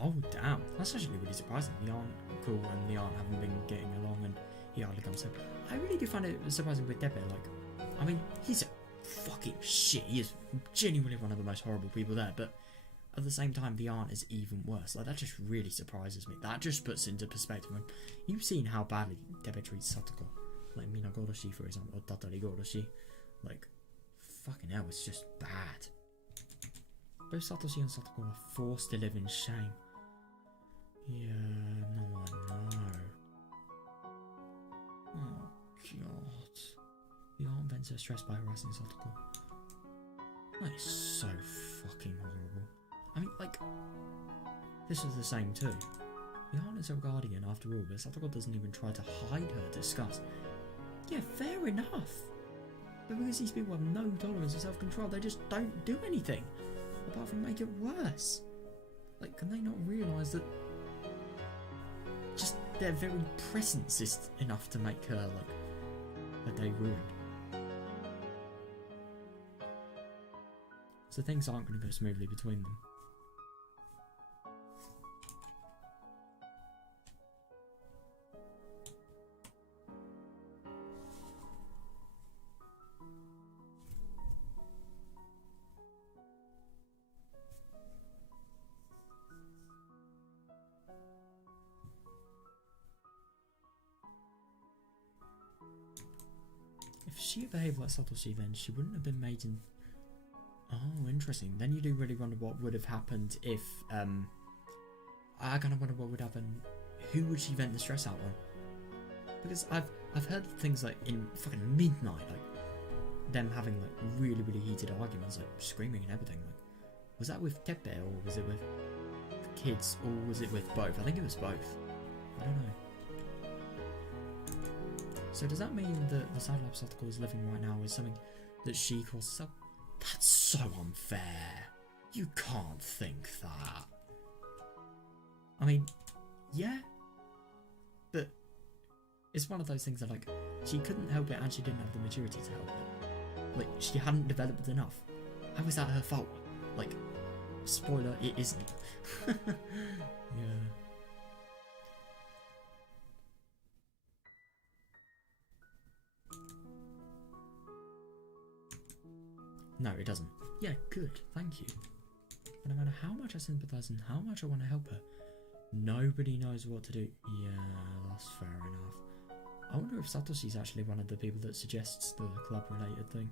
Oh damn, that's actually really surprising. The aunt cool and the aunt haven't been getting along, and he hardly comes home. I really do find it surprising with Debe. Like, I mean, he's a fucking shit. He is genuinely one of the most horrible people there, but at the same time, the aunt is even worse. Like, that just really surprises me. That just puts into perspective. And you've seen how badly Debe treats Satoko. Like Minagoroshi, for example, or Tatarigoroshi. Like, fucking hell, it's just bad. Both Satoshi and Satoko are forced to live in shame. Yeah, no, I know. Oh, God. The aunt vents her stress by harassing Satoko. That is so fucking horrible. I mean, like, this is the same too. The aunt is her guardian after all, but Satoko doesn't even try to hide her disgust. Yeah, fair enough. But because these people have no tolerance or self-control, they just don't do anything. Apart from make it worse. Like, can they not realise that just their very presence is enough to make her, like, her day ruined? So things aren't going to go smoothly between them. If she had behaved like Satoshi, then she wouldn't have been made in... Oh, interesting. Then you do really wonder what would have happened if, I kind of wonder what would happen. Who would she vent the stress out on? Because I've heard things like in fucking midnight, like them having like really heated arguments, like screaming and everything. Like, was that with Tepe or was it with the kids or was it with both? I think it was both. I don't know. So does that mean that the Side Labs article is living right now is something that she calls herself? That's so unfair. You can't think that. I mean, yeah, but it's one of those things that, like, she couldn't help it and she didn't have the maturity to help it. Like, she hadn't developed enough. How is that her fault? Like, spoiler, it isn't. Yeah. No, it doesn't. Yeah, good, thank you. But no matter how much I sympathise and how much I want to help her, nobody knows what to do. Yeah, that's fair enough. I wonder if Satoshi's actually one of the people that suggests the club-related thing.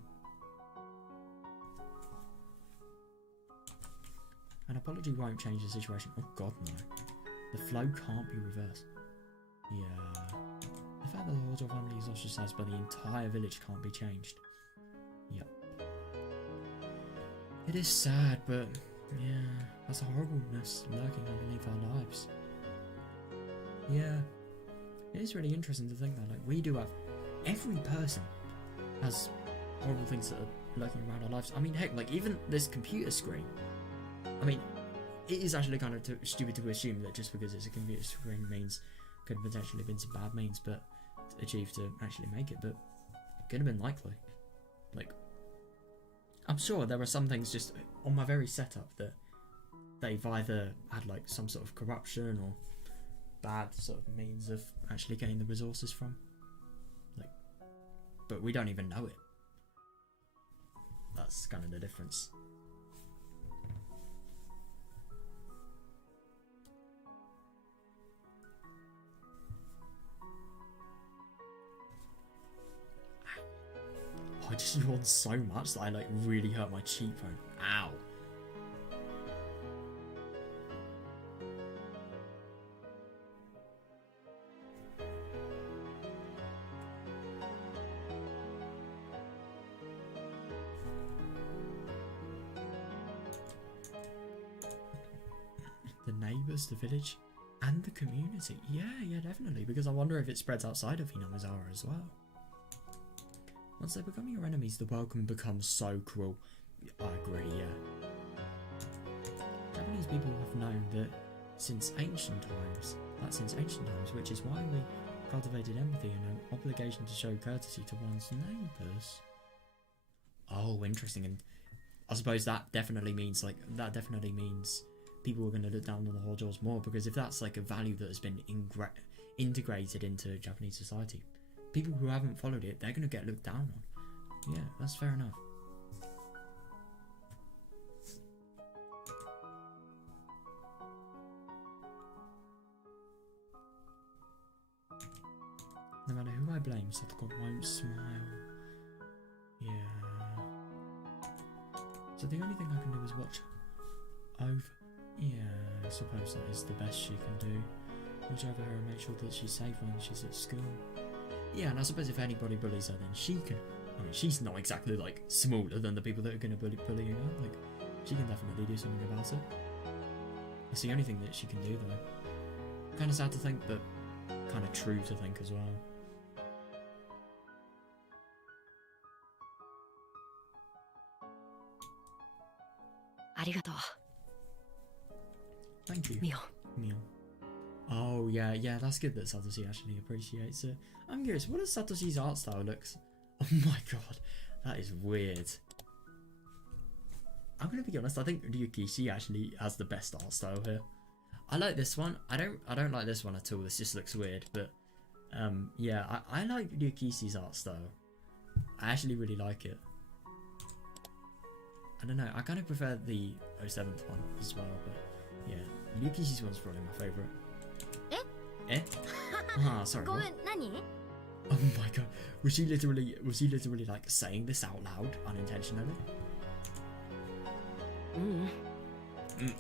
An apology won't change the situation. Oh god, no. The flow can't be reversed. Yeah. The fact that the Hojo family is ostracised by the entire village can't be changed. Yep. It is sad, but yeah, that's a horribleness lurking underneath our lives. Yeah. It is really interesting to think that, like, we do have, every person has horrible things that are lurking around our lives. I mean, heck, like, even this computer screen. I mean, it is actually kind of stupid to assume that just because it's a computer screen means could have potentially been some bad means, but achieved to actually make it, but could have been likely. Like, I'm sure there are some things just on my very setup that they've either had like some sort of corruption or bad sort of means of actually getting the resources from. Like, but we don't even know it. That's kind of the difference. I just yawned so much that I like really hurt my cheekbone. Ow. The neighbours, the village, and the community. Yeah, definitely. Because I wonder if it spreads outside of Hinamizara as well. Once they become your enemies, the world can become so cruel. I agree, yeah. Japanese people have known that since ancient times, which is why we cultivated empathy and an obligation to show courtesy to one's neighbours. Oh, interesting. And I suppose that definitely means people are going to look down on the Hojos more, because if that's like a value that has been integrated into Japanese society, people who haven't followed it, they're going to get looked down on. Yeah, that's fair enough. No matter who I blame, Satoko won't smile. Yeah. So the only thing I can do is watch over. Yeah, I suppose that is the best she can do. Watch over her and make sure that she's safe when she's at school. Yeah, and I suppose if anybody bullies her, then she can. I mean, she's not exactly like smaller than the people that are going to bullying her. Like, she can definitely do something about it. That's the only thing that she can do, though. Kind of sad to think, but kind of true to think as well. Thank you. Mio. Oh, yeah, that's good that Satoshi actually appreciates it. I'm curious, what does Satoshi's art style looks? Oh my god, that is weird. I'm gonna be honest, I think Ryukishi actually has the best art style here. I like this one. I don't like this one at all. This just looks weird, but yeah, I like Ryukishi's art style. I actually really like it. I don't know, I kind of prefer the 07th one as well, but yeah, Ryukishi's one's probably my favourite. Eh? Ah, sorry. What? Oh my god, was he literally like saying this out loud unintentionally?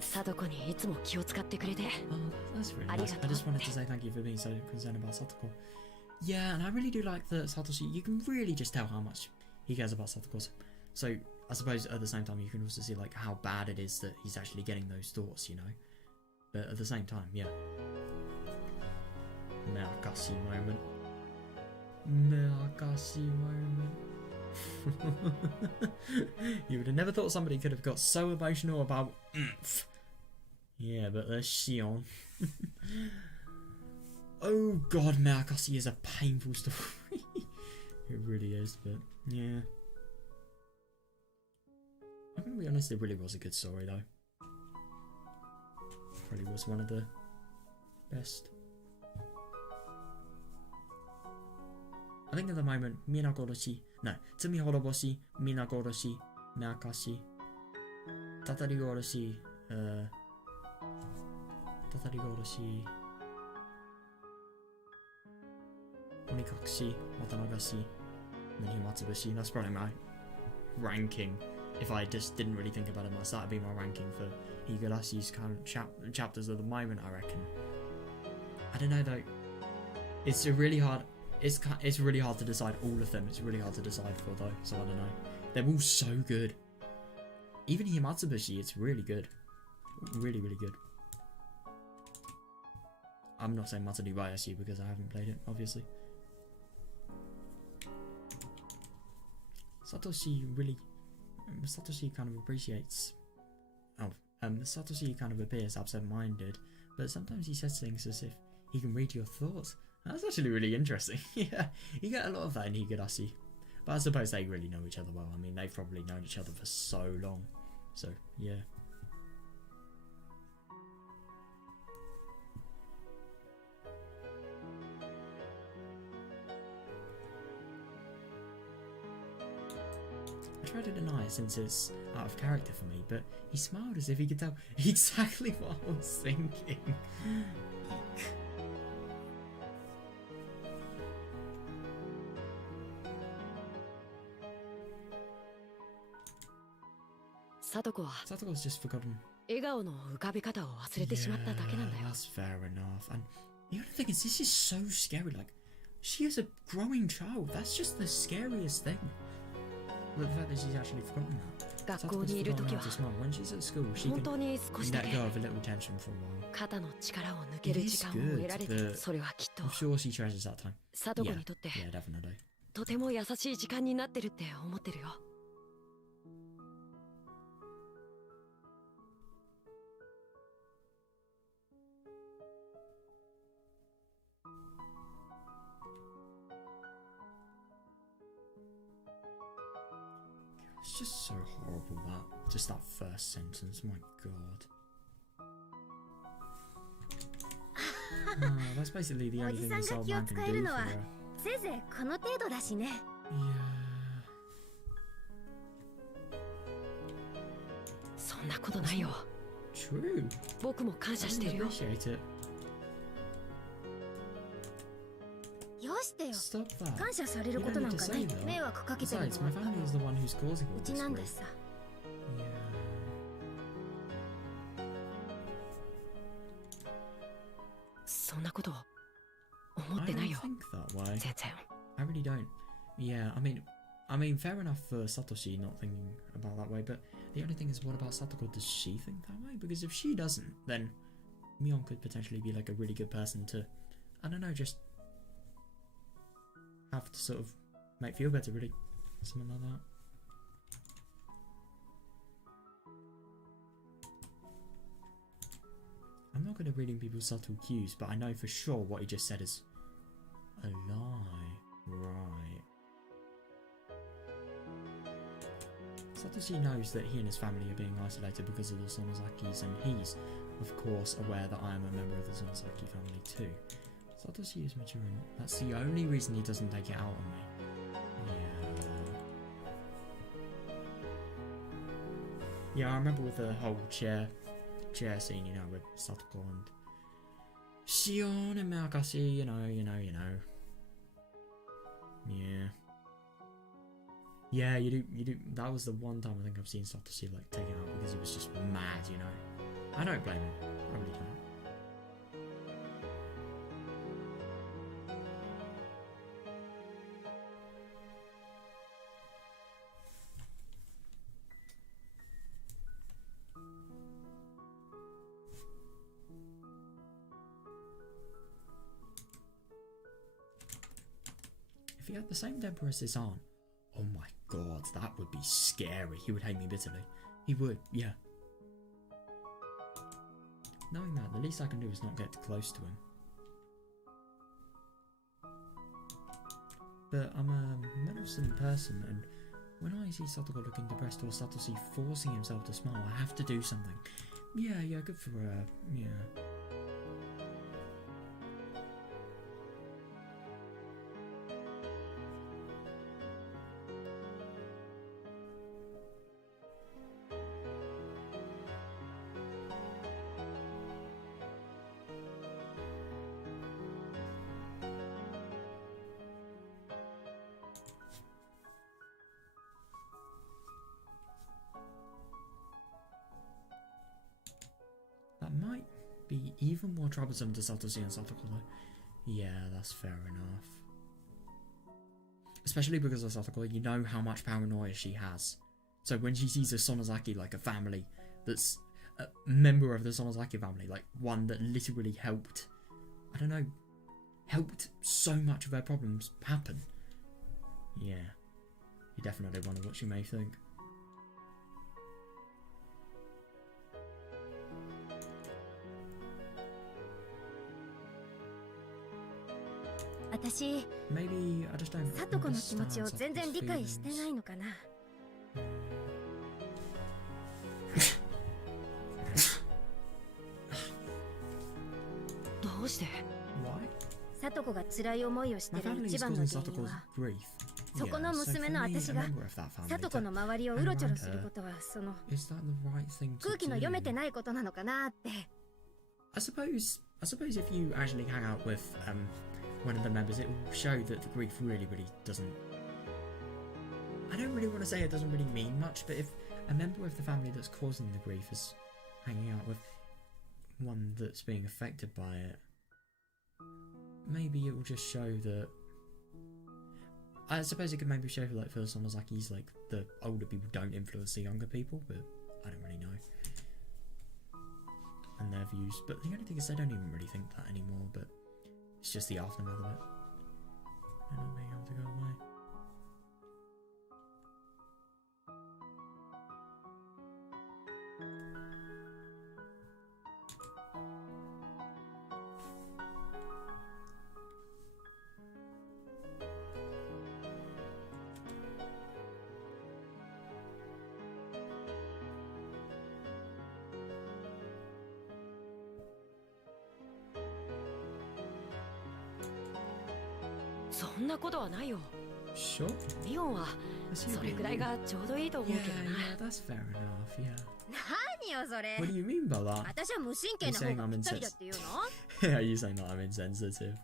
Sadoko にいつも気を使ってくれて。 Oh, that's really nice. I just wanted to say thank you for being so concerned about Satoko. Yeah, and I really do like that Satoshi, you can really just tell how much he cares about Satoko. So, I suppose at the same time you can also see like how bad it is that he's actually getting those thoughts, you know? But at the same time, yeah. Meakashi moment. Meakashi moment. You would have never thought somebody could have got so emotional about oomph. Yeah, but there's Shion. Oh god, Meakashi is a painful story. It really is, but yeah. I'm gonna be honest, it really was a good story though. Probably was one of the best. I think at the moment, Minagoroshi, no, Tsumi Horoboshi, Minagoroshi, Meakashi, Tatarigoroshi, Onikakushi, Watanagashi, and then Himatsubashi. That's probably my ranking. If I just didn't really think about it much, that'd be my ranking for Higurashi's kind of chapters at the moment, I reckon. I don't know though. It's a really hard. It's really hard to decide all of them. It's really hard to decide for though. So I don't know. They're all so good. Even Himatsubashi, it's really good. Really, really good. I'm not saying Matsuribayashi because I haven't played it, obviously. Satoshi kind of appreciates. Satoshi kind of appears absent-minded, but sometimes he says things as if he can read your thoughts. That's actually really interesting. Yeah, you get a lot of that in Higurashi. But I suppose they really know each other well. I mean, they've probably known each other for so long. So, yeah. I try to deny it since it's out of character for me, but he smiled as if he could tell exactly what I was thinking. Eek. Satoko's just forgotten. Yeah, that's fair enough. And the other thing is, this is so scary. Like, she is a growing child. That's just the scariest thing. But the fact that she's actually forgotten that. Satoko's forgotten how to smile. When she's at school, she can let go of a little tension for a while. It is good, but I'm sure she treasures that time. Yeah, definitely. It's just so horrible that, just that first sentence, my god. That's basically the only thing this old man can do for her. Yeah. True. I appreciate it. Stop that. You don't need to say that. Besides, my family is the one who's causing all this grief. I don't think that way. I really don't. Yeah, I mean, fair enough for Satoshi not thinking about that way, but the only thing is, what about Satoko? Does she think that way? Because if she doesn't, then Mion could potentially be like a really good person to, I don't know, just have to sort of make feel better, really. Something like that. I'm not good at reading people's subtle cues, but I know for sure what he just said is a lie. Right. Satoshi knows that he and his family are being isolated because of the Sonozakis, and he's, of course, aware that I am a member of the Sonozaki family too. Satoshi is mature, and that's the only reason he doesn't take it out on me. Yeah, I remember with the whole chair scene, you know, with Satoko and Shion and Meakashi, you know. Yeah. Yeah, you do. That was the one time I think I've seen Satoshi like taken out because he was just mad, you know. I don't blame him. I really don't. If he had the same temper as his aunt, oh my god, that would be scary. He would hate me bitterly. He would, yeah. Knowing that, the least I can do is not get close to him. But I'm a meddlesome person, and when I see Satoko looking depressed or Satoshi forcing himself to smile, I have to do something. Yeah, good for her, yeah. That might be even more troublesome to Satoshi and Satoko though. Yeah, that's fair enough. Especially because of Satoko, you know how much paranoia she has. So when she sees a Sonozaki, like a family that's a member of the Sonozaki family, like one that literally helped, I don't know, helped so much of their problems happen. Yeah, you definitely wonder what she may think. Maybe I just don't サトコの気持ちを全然理解してないのかな。どうして？ Why? サトコが辛い思いをしてる一番の原因は、 grief. そこの娘の私がサトコの周りをうろちょろすることは、その Is that the right thing to 空気の読めて do? ないことなのかなって。I suppose if you actually hang out with one of the members, it will show that the grief really doesn't. I don't really want to say it doesn't really mean much, but if a member of the family that's causing the grief is hanging out with one that's being affected by it, maybe it will just show that. I suppose it could maybe show like for Sonozaki's like the older people don't influence the younger people, but I don't really know. And their views, but the only thing is they don't even really think that anymore, but it's just the aftermath of it. They're not being able to go away. So そんなことはないよ。Sure. リオンはそれくらいがちょうどいいと思うけどな。 Yeah, that's fair enough, yeah. 何よそれ。 What do you mean by that? 私は無神経な方がぴったりだっていうの？ Yeah, you saying that I'm insensitive.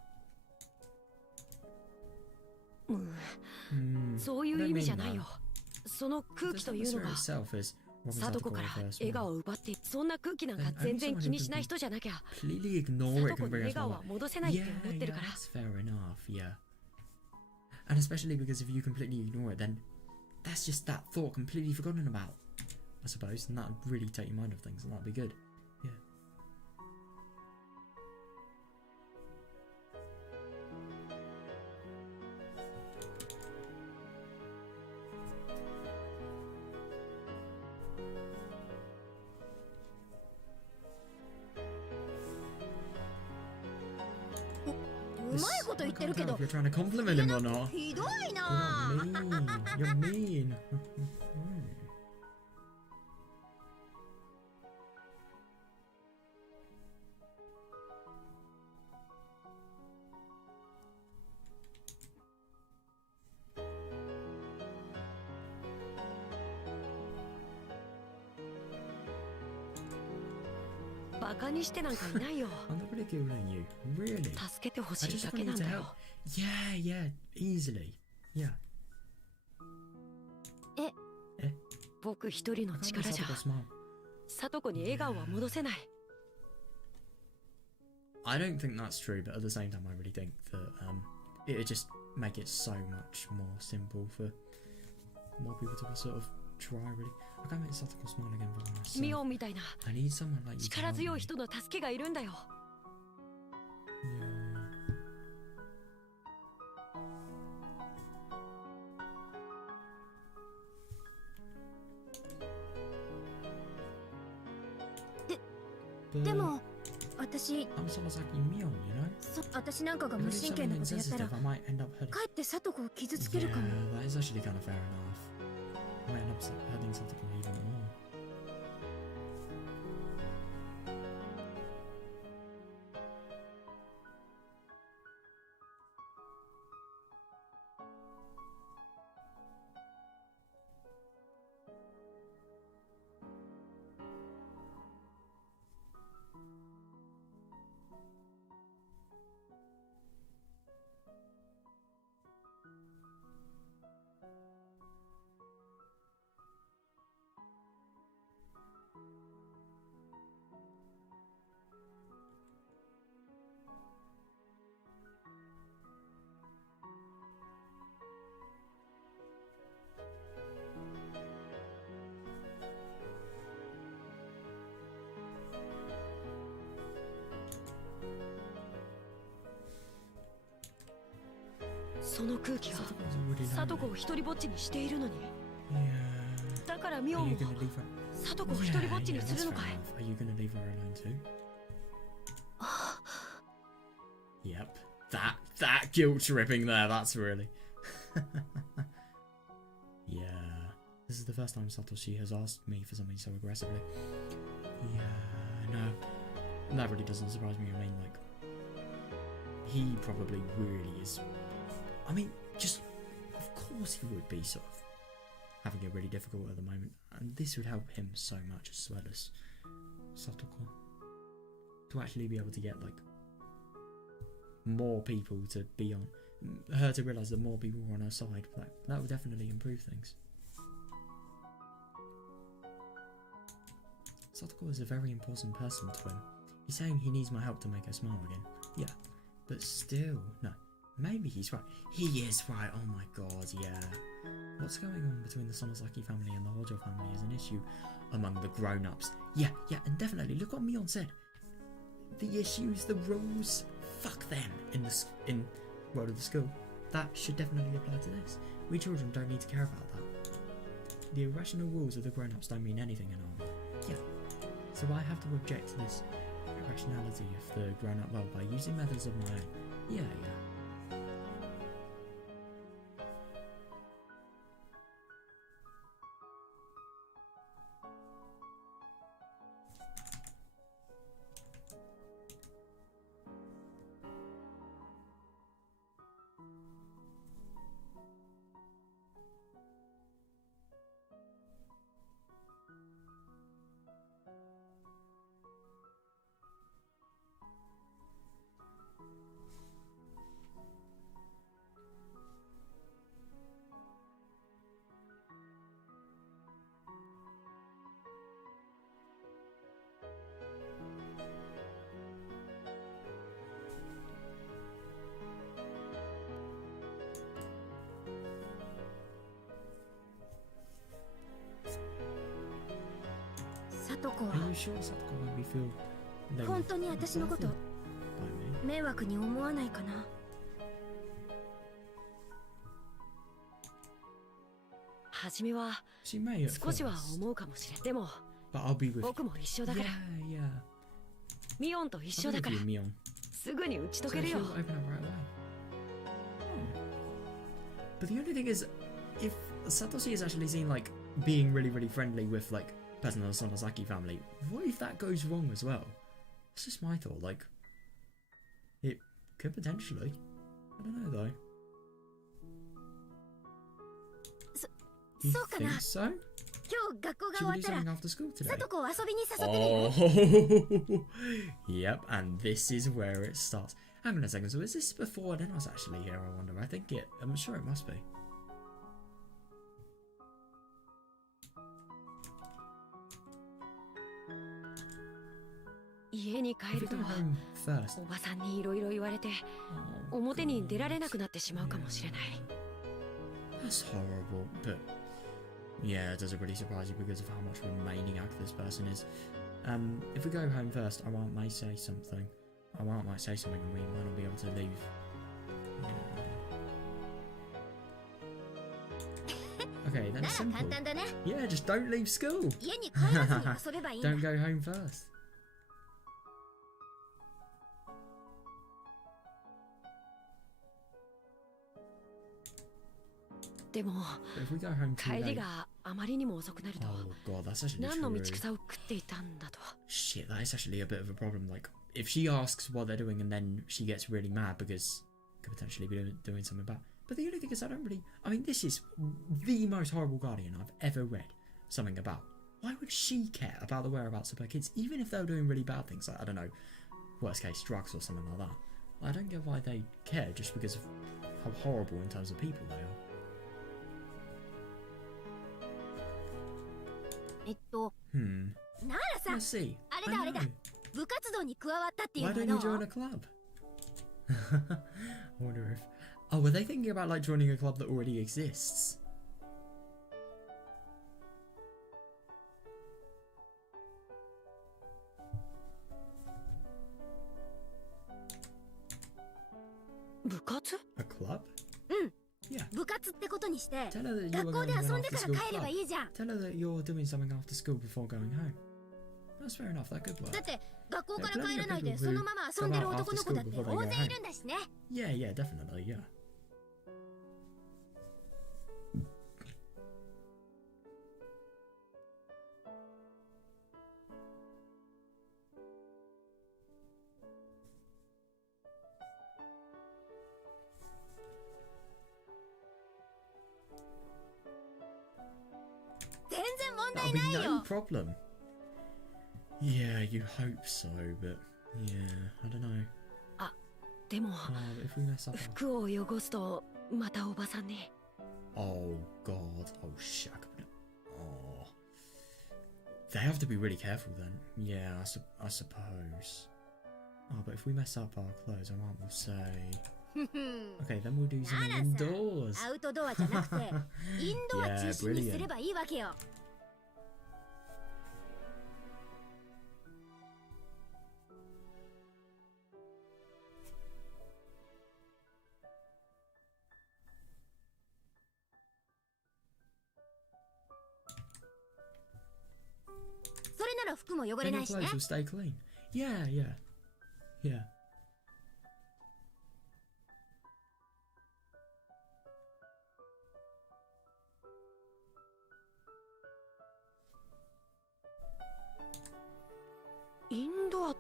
そういう意味じゃないよ。その空気というのが貞子から笑顔を奪ってそんな空気なんか全然気にしない人じゃなきゃ貞子の笑顔は戻せないって思ってるから。 That's fair enough, yeah. And especially because if you completely ignore it, then that's just that thought completely forgotten about, I suppose, and that would really take your mind off things, and that'd be good. Yeah. I can't tell if you're trying to compliment him or not. ひどい You're な。 not mean. You're mean.バカにしてなんかいないよ。 I'm not ridiculing you. Really? 助けてほし I い just だ want け you なん to だ help. よ。 Yeah, easily. Yeah. 僕一人の I can't 力 make じゃ Satoko smile. 聡子に笑顔は戻せない。 I don't think that's true, but at the same time, I really think that it would just make it so much more simple for more people to sort of try. Really, I can't make Satoko smile again for ミ myself. オンみたいな I need someone like you to 力 help 強い me. 人の助けがいるんだよ。 Yeah. But でも私 I'm sort of like Mion, you know? 私なんかが If 無 I do 神経 something なことやったら insensitive, I might end up hurting. かえってサトコを傷つけるかも。 Yeah, that is actually kind of fair enough. I might end up hurting something even more. その空気が Satoko's already 聡子 lonely. を一人ぼっちにしているのに。 Yeah. だからミ Are オン you も gonna leave her? 聡子を一人ぼっちにする that's の fair かい。 enough. Are you gonna leave her alone too? Yep. That guilt tripping there, that's really... Yeah. This is the first time Satoshi has asked me for something so aggressively. Yeah, no. That really doesn't surprise me. I mean, like... He probably really is... I mean, just... Of course he would be sort of having it really difficult at the moment. And this would help him so much as well as Satoko. To actually be able to get, like... more people to be on her, to realise that more people were on her side, that would definitely improve things. Satoko is a very important person to him. He's saying he needs my help to make her smile again. Yeah, but still, no. Maybe he's right. He is right. Oh my god, yeah. What's going on between the Sonosaki family and the Hojo family is an issue among the grown-ups. Yeah, and definitely. Look what Mion said. The issues, the rules, fuck them in World of the School. That should definitely apply to this. We children don't need to care about that. The irrational rules of the grown-ups don't mean anything in our world. Yeah. So I have to object to this irrationality of the grown-up world by using methods of my own. Yeah. Are you sure Satoko won't be feel 本当に私のこと by me? 迷惑に思わないかな。初めは She may at 少しは first, 思うかもしれん。でも but I'll be with 僕も一緒だから。 Yeah. ミオンと一 I'll 緒 be だか with ら you, Mion. すぐに打ち So 解け she'll るよ。 open up right away. But the only thing is, if Satoshi is actually seen like being really friendly with like person of the Sonosaki family, what if that goes wrong as well? That's just my thought. Like, it could potentially. I don't know though. You そうかな。 think so? 今日学校が Should 終わ we っ do たら something after school today? サトコを遊びに誘ってみる。 Oh, yep, and this is where it starts. Hang on a second, so is this before Denna's actually here, I wonder? I'm sure it must be. 家に帰 If る we と go home first. おばさんにいろいろ言われて Oh, 表に出られ God. なくなってしまうかもしれない。 That's horrible, but yeah, does it really surprise you because of how much of a maniac this person is? If we go home first, our aunt may say something. Our aunt might say something and we might not be able to leave. Yeah. Okay, な that's ら simple. 簡単だね。 Yeah, just don't leave school. 家に帰らずに遊べばいいんだ。 Don't go home first. でも But if we go home too 帰り late, があまりにも遅くなると oh god, that's actually 何の道 true. 草を食っていたんだと。 Shit, that is actually a bit of a problem. Like, if she asks what they're doing and then she gets really mad because could potentially be doing something bad. But the only thing is, I don't really. I mean, this is the most horrible guardian I've ever read something about. Why would she care about the whereabouts of her kids, even if they were doing really bad things, like, I don't know, worst case, drugs or something like that? I don't get why they care just because of how horrible in terms of people they are. ならさ、 Let's see. あれだ I あれだ。 know. 部活動に加わったっていう Why の don't は you ど join う a club? I wonder if. Oh, were they thinking about like joining a club that already exists? A club? うん。 Yeah. 部活ってことにして Tell her that you 学 were 校 going で to 遊 an んで after から school 帰れば club. いいじゃん。 Tell her that you're doing something after school before going home. That's fair enough. That could だ work. って学校から帰らないでそのまま遊んでる男の子だって大勢いるんだしね。 Yeah, yeah, definitely, yeah. That'll be no problem. Yeah, you hope so, but yeah, I don't know. でも Oh, if we mess up. 服を汚すとまたおばさんに。 Oh god. Oh shit. Oh. They have to be really careful then. Yeah, I suppose. Oh, but if we mess up our clothes, our aunt will say. Okay, then we'll do something indoors. アウトドアじゃなくてインドア中心にすればいいわけよ。それなら服も汚れ Then な your いしね。 clothes will stay clean. Yeah, yeah. Yeah. Indoors?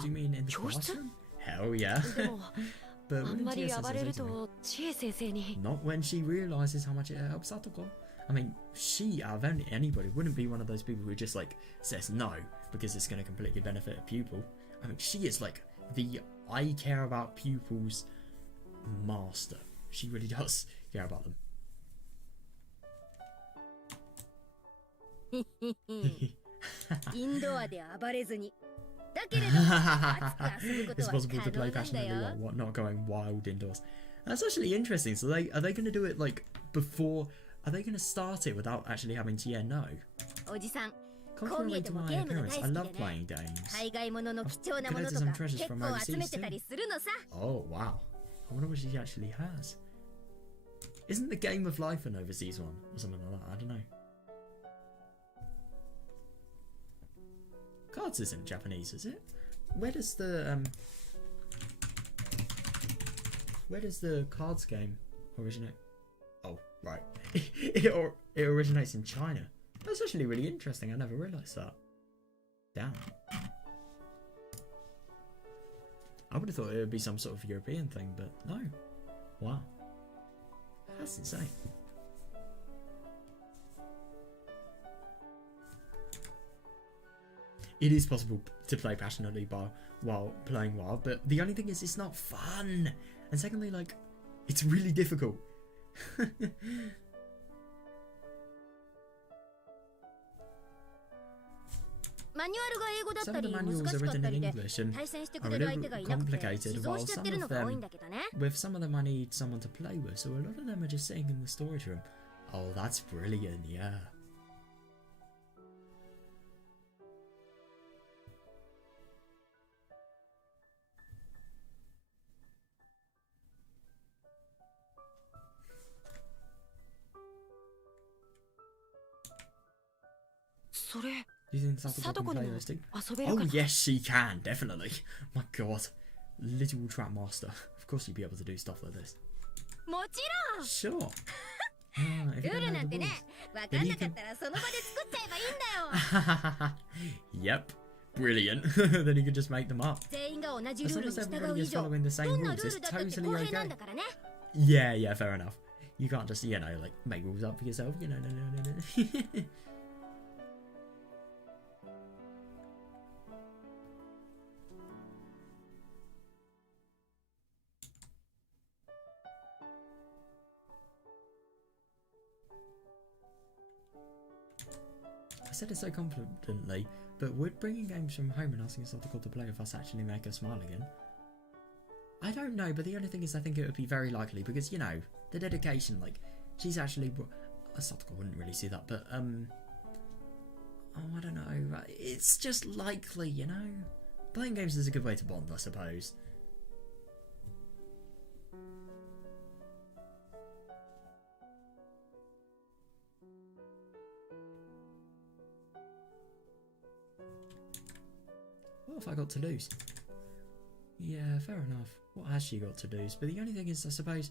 Do you mean in the 教室？ classroom? Hell yeah. でも But あん wouldn't まり TSS 暴れ say る something? と千恵先生に。 Not when she realizes how much it helps Satoko. I mean, she, out of anybody, wouldn't be one of those people who just like says no because it's going to completely benefit a pupil. I mean, she is like the I care about pupils master. She really does care about them. インドアで暴れずに。だけれども、熱く遊ぶこと It's は possible to 可 play 能なんだ passionately よ。 while what, not going wild indoors. That's actually interesting. So are they going to do it like before? Are they going to start it without actually having to no? おじさん、こう見 Contrary えて to も my ゲームが appearance, 大 I 好 love きでね。 playing games. 海外ものの貴重なものと Collected か some treasures 結 from 構 overseas 集めてたりするのさ。 Oh wow! I wonder what she actually has. Isn't the Game of Life an overseas one or something like that? I don't know. Cards isn't Japanese, is it? Where does the cards game originate? Oh, right. it originates in China. That's actually really interesting. I never realised that. Damn. I would have thought it would be some sort of European thing, but no. Wow. That's insane. It is possible to play passionately while playing WoW, but the only thing is it's not fun. And secondly, like, it's really difficult. マニュアルが英語だっ Some た of the り難 manuals し are かっ written た in りで English and 対戦して are く a れる相手 little がいなくて complicated, 寄贈 while しちゃって some るの of が多い them, んだけどね。 with some of them I need someone to play with, so a lot of them are just sitting in the storage room. Oh, that's brilliant, yeah. So, Do you think Satoko can play those too? 遊べる Oh かな yes, she can, definitely. My god. Little trap master. Of course you'd be able to do stuff like this. もちろん Sure. Ah, if ル you ー don't ル know なん the てね rules. わかんなかったらその場で作っちゃえばいいんだよ Yep. Brilliant. Then you could just make them up. 全員が同じ As ルー long ル as に従 everybody う以 is 上 following the same どんな rules, ルー it's ルだって totally 公平なん okay. だからね Yeah, yeah, fair enough. You can't just, you know, like, make rules up for yourself, you know, no. I said it so confidently, but would bringing games from home and asking Satoko to play with us actually make her smile again? I don't know, but the only thing is I think it would be very likely because, you know, the dedication, like, she's actually... Satoko wouldn't really see that, but, oh, I don't know, it's just likely, you know? Playing games is a good way to bond, I suppose. What have I got to lose? Yeah, fair enough. What has she got to lose? But the only thing is, I suppose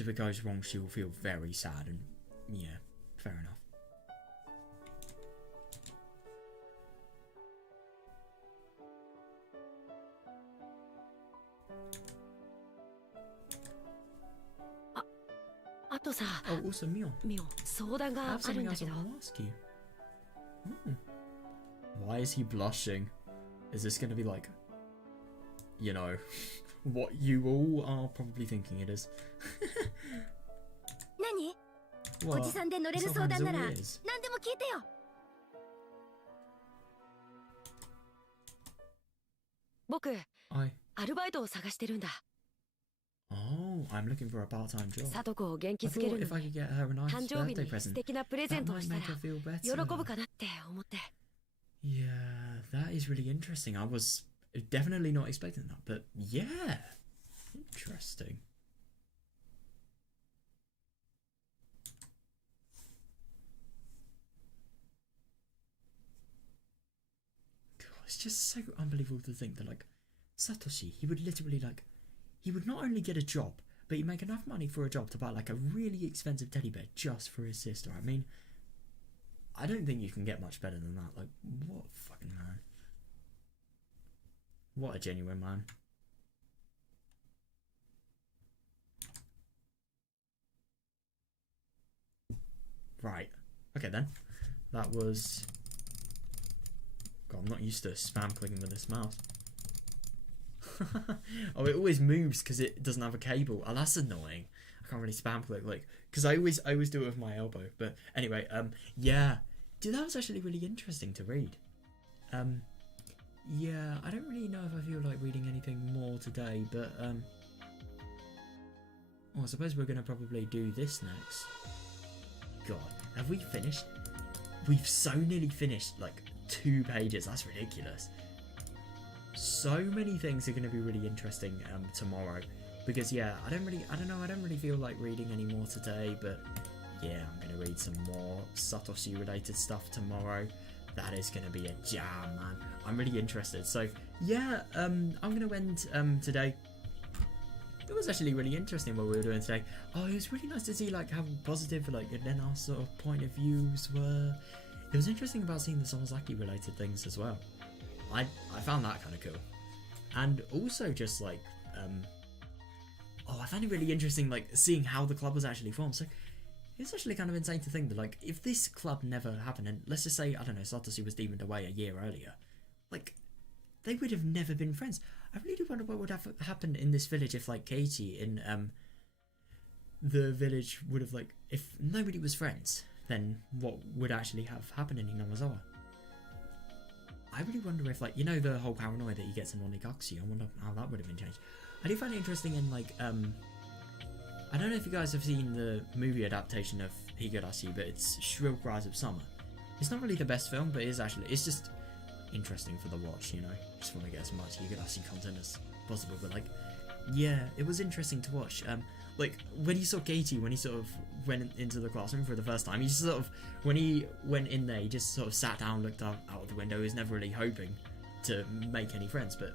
if it goes wrong, she will feel very sad and, yeah, fair enough. Oh, also Mion. Mion, 相談 I が have ある something んだ else け I ど want to ask you. Why is he blushing? Is this going to be like, you know, what you all are probably thinking it is? 何 What? おじさんで乗れる It's 相 not 談なら hands 何 all ears. でも聞いてよ僕 I... アルバイトを探してるんだ Oh, I'm looking for a part-time job. サトコを元 I 気づけ thought る if の I に could get her a nice 誕生日 birthday に素 present, 敵なプレゼ that ントを might した make ら her feel 喜 better. ぶかなって思って Yeah, that is really interesting. I was definitely not expecting that, but yeah, interesting. God, it's just so unbelievable to think that, like, Satoshi, he would literally, like, he would not only get a job, but he'd make enough money for a job to buy, like, a really expensive teddy bear just for his sister. I mean, I don't think you can get much better than that. Like, what a fucking man. What a genuine man. Right. Okay then. That was... God, I'm not used to spam clicking with this mouse. Oh, it always moves because it doesn't have a cable. Oh, that's annoying. I can't really spam click, like, because I always do it with my elbow. But anyway, yeah. Dude, that was actually really interesting to read. Yeah, I don't really know if I feel like reading anything more today, but, oh, I suppose we're going to probably do this next. God, have we finished? We've so nearly finished, like, 2 pages. That's ridiculous. So many things are going to be really interesting tomorrow. Because, yeah, I don't really feel like reading any more today, but yeah, I'm going to read some more Satoshi related stuff tomorrow. That is going to be a jam, man. I'm really interested. So, yeah, I'm going to end today. It was actually really interesting what we were doing today. Oh, it was really nice to see, like, how positive, like, and then our sort of point of views were. It was interesting about seeing the Somozaki related things as well. I found that kind of cool. And also just, like, I found it really interesting, like, seeing how the club was actually formed. So, it's actually kind of insane to think that, like, if this club never happened, and let's just say, I don't know, Satoshi was demoned away a year earlier, like, they would have never been friends. I really do wonder what would have happened in this village if, like, Keiichi in, the village would have, like, if nobody was friends, then what would actually have happened in Hinamazawa? I really wonder if, like, you know, the whole paranoia that he gets in Onikakushi, I wonder how that would have been changed. I do find it interesting in, like, I don't know if you guys have seen the movie adaptation of Higurashi, but it's Shrill Cries of Summer. It's not really the best film, but it's just interesting for the watch, you know. Just want to get as much Higurashi content as possible, but, like, yeah, it was interesting to watch. Like, when he saw Katie, when he sort of went into the classroom for the first time, he just sort of, when he went in there, he just sort of sat down, looked out of the window. He was never really hoping to make any friends, but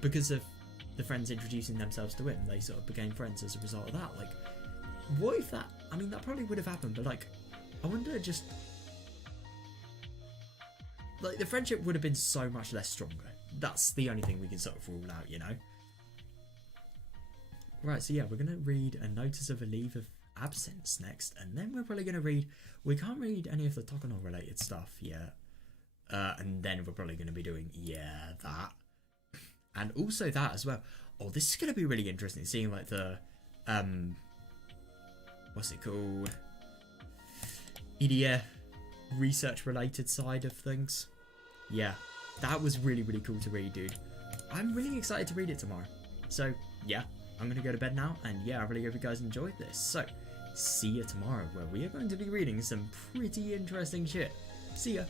because of the friends introducing themselves to him, they sort of became friends as a result of that. Like, what if that, I mean, that probably would have happened, but, like, I wonder just, like, the friendship would have been so much less stronger. That's the only thing we can sort of rule out, you know? Right, so yeah, we're going to read a notice of a leave of absence next, and then we're probably going to read, we can't read any of the Tokono related stuff yet, and then we're probably going to be doing, yeah, that, and also that as well. Oh, this is going to be really interesting, seeing, like, the, what's it called, EDF research related side of things. Yeah, that was really, really cool to read, dude. I'm really excited to read it tomorrow, so yeah. I'm going to go to bed now, and yeah, I really hope you guys enjoyed this. So, see you tomorrow, where we are going to be reading some pretty interesting shit. See ya!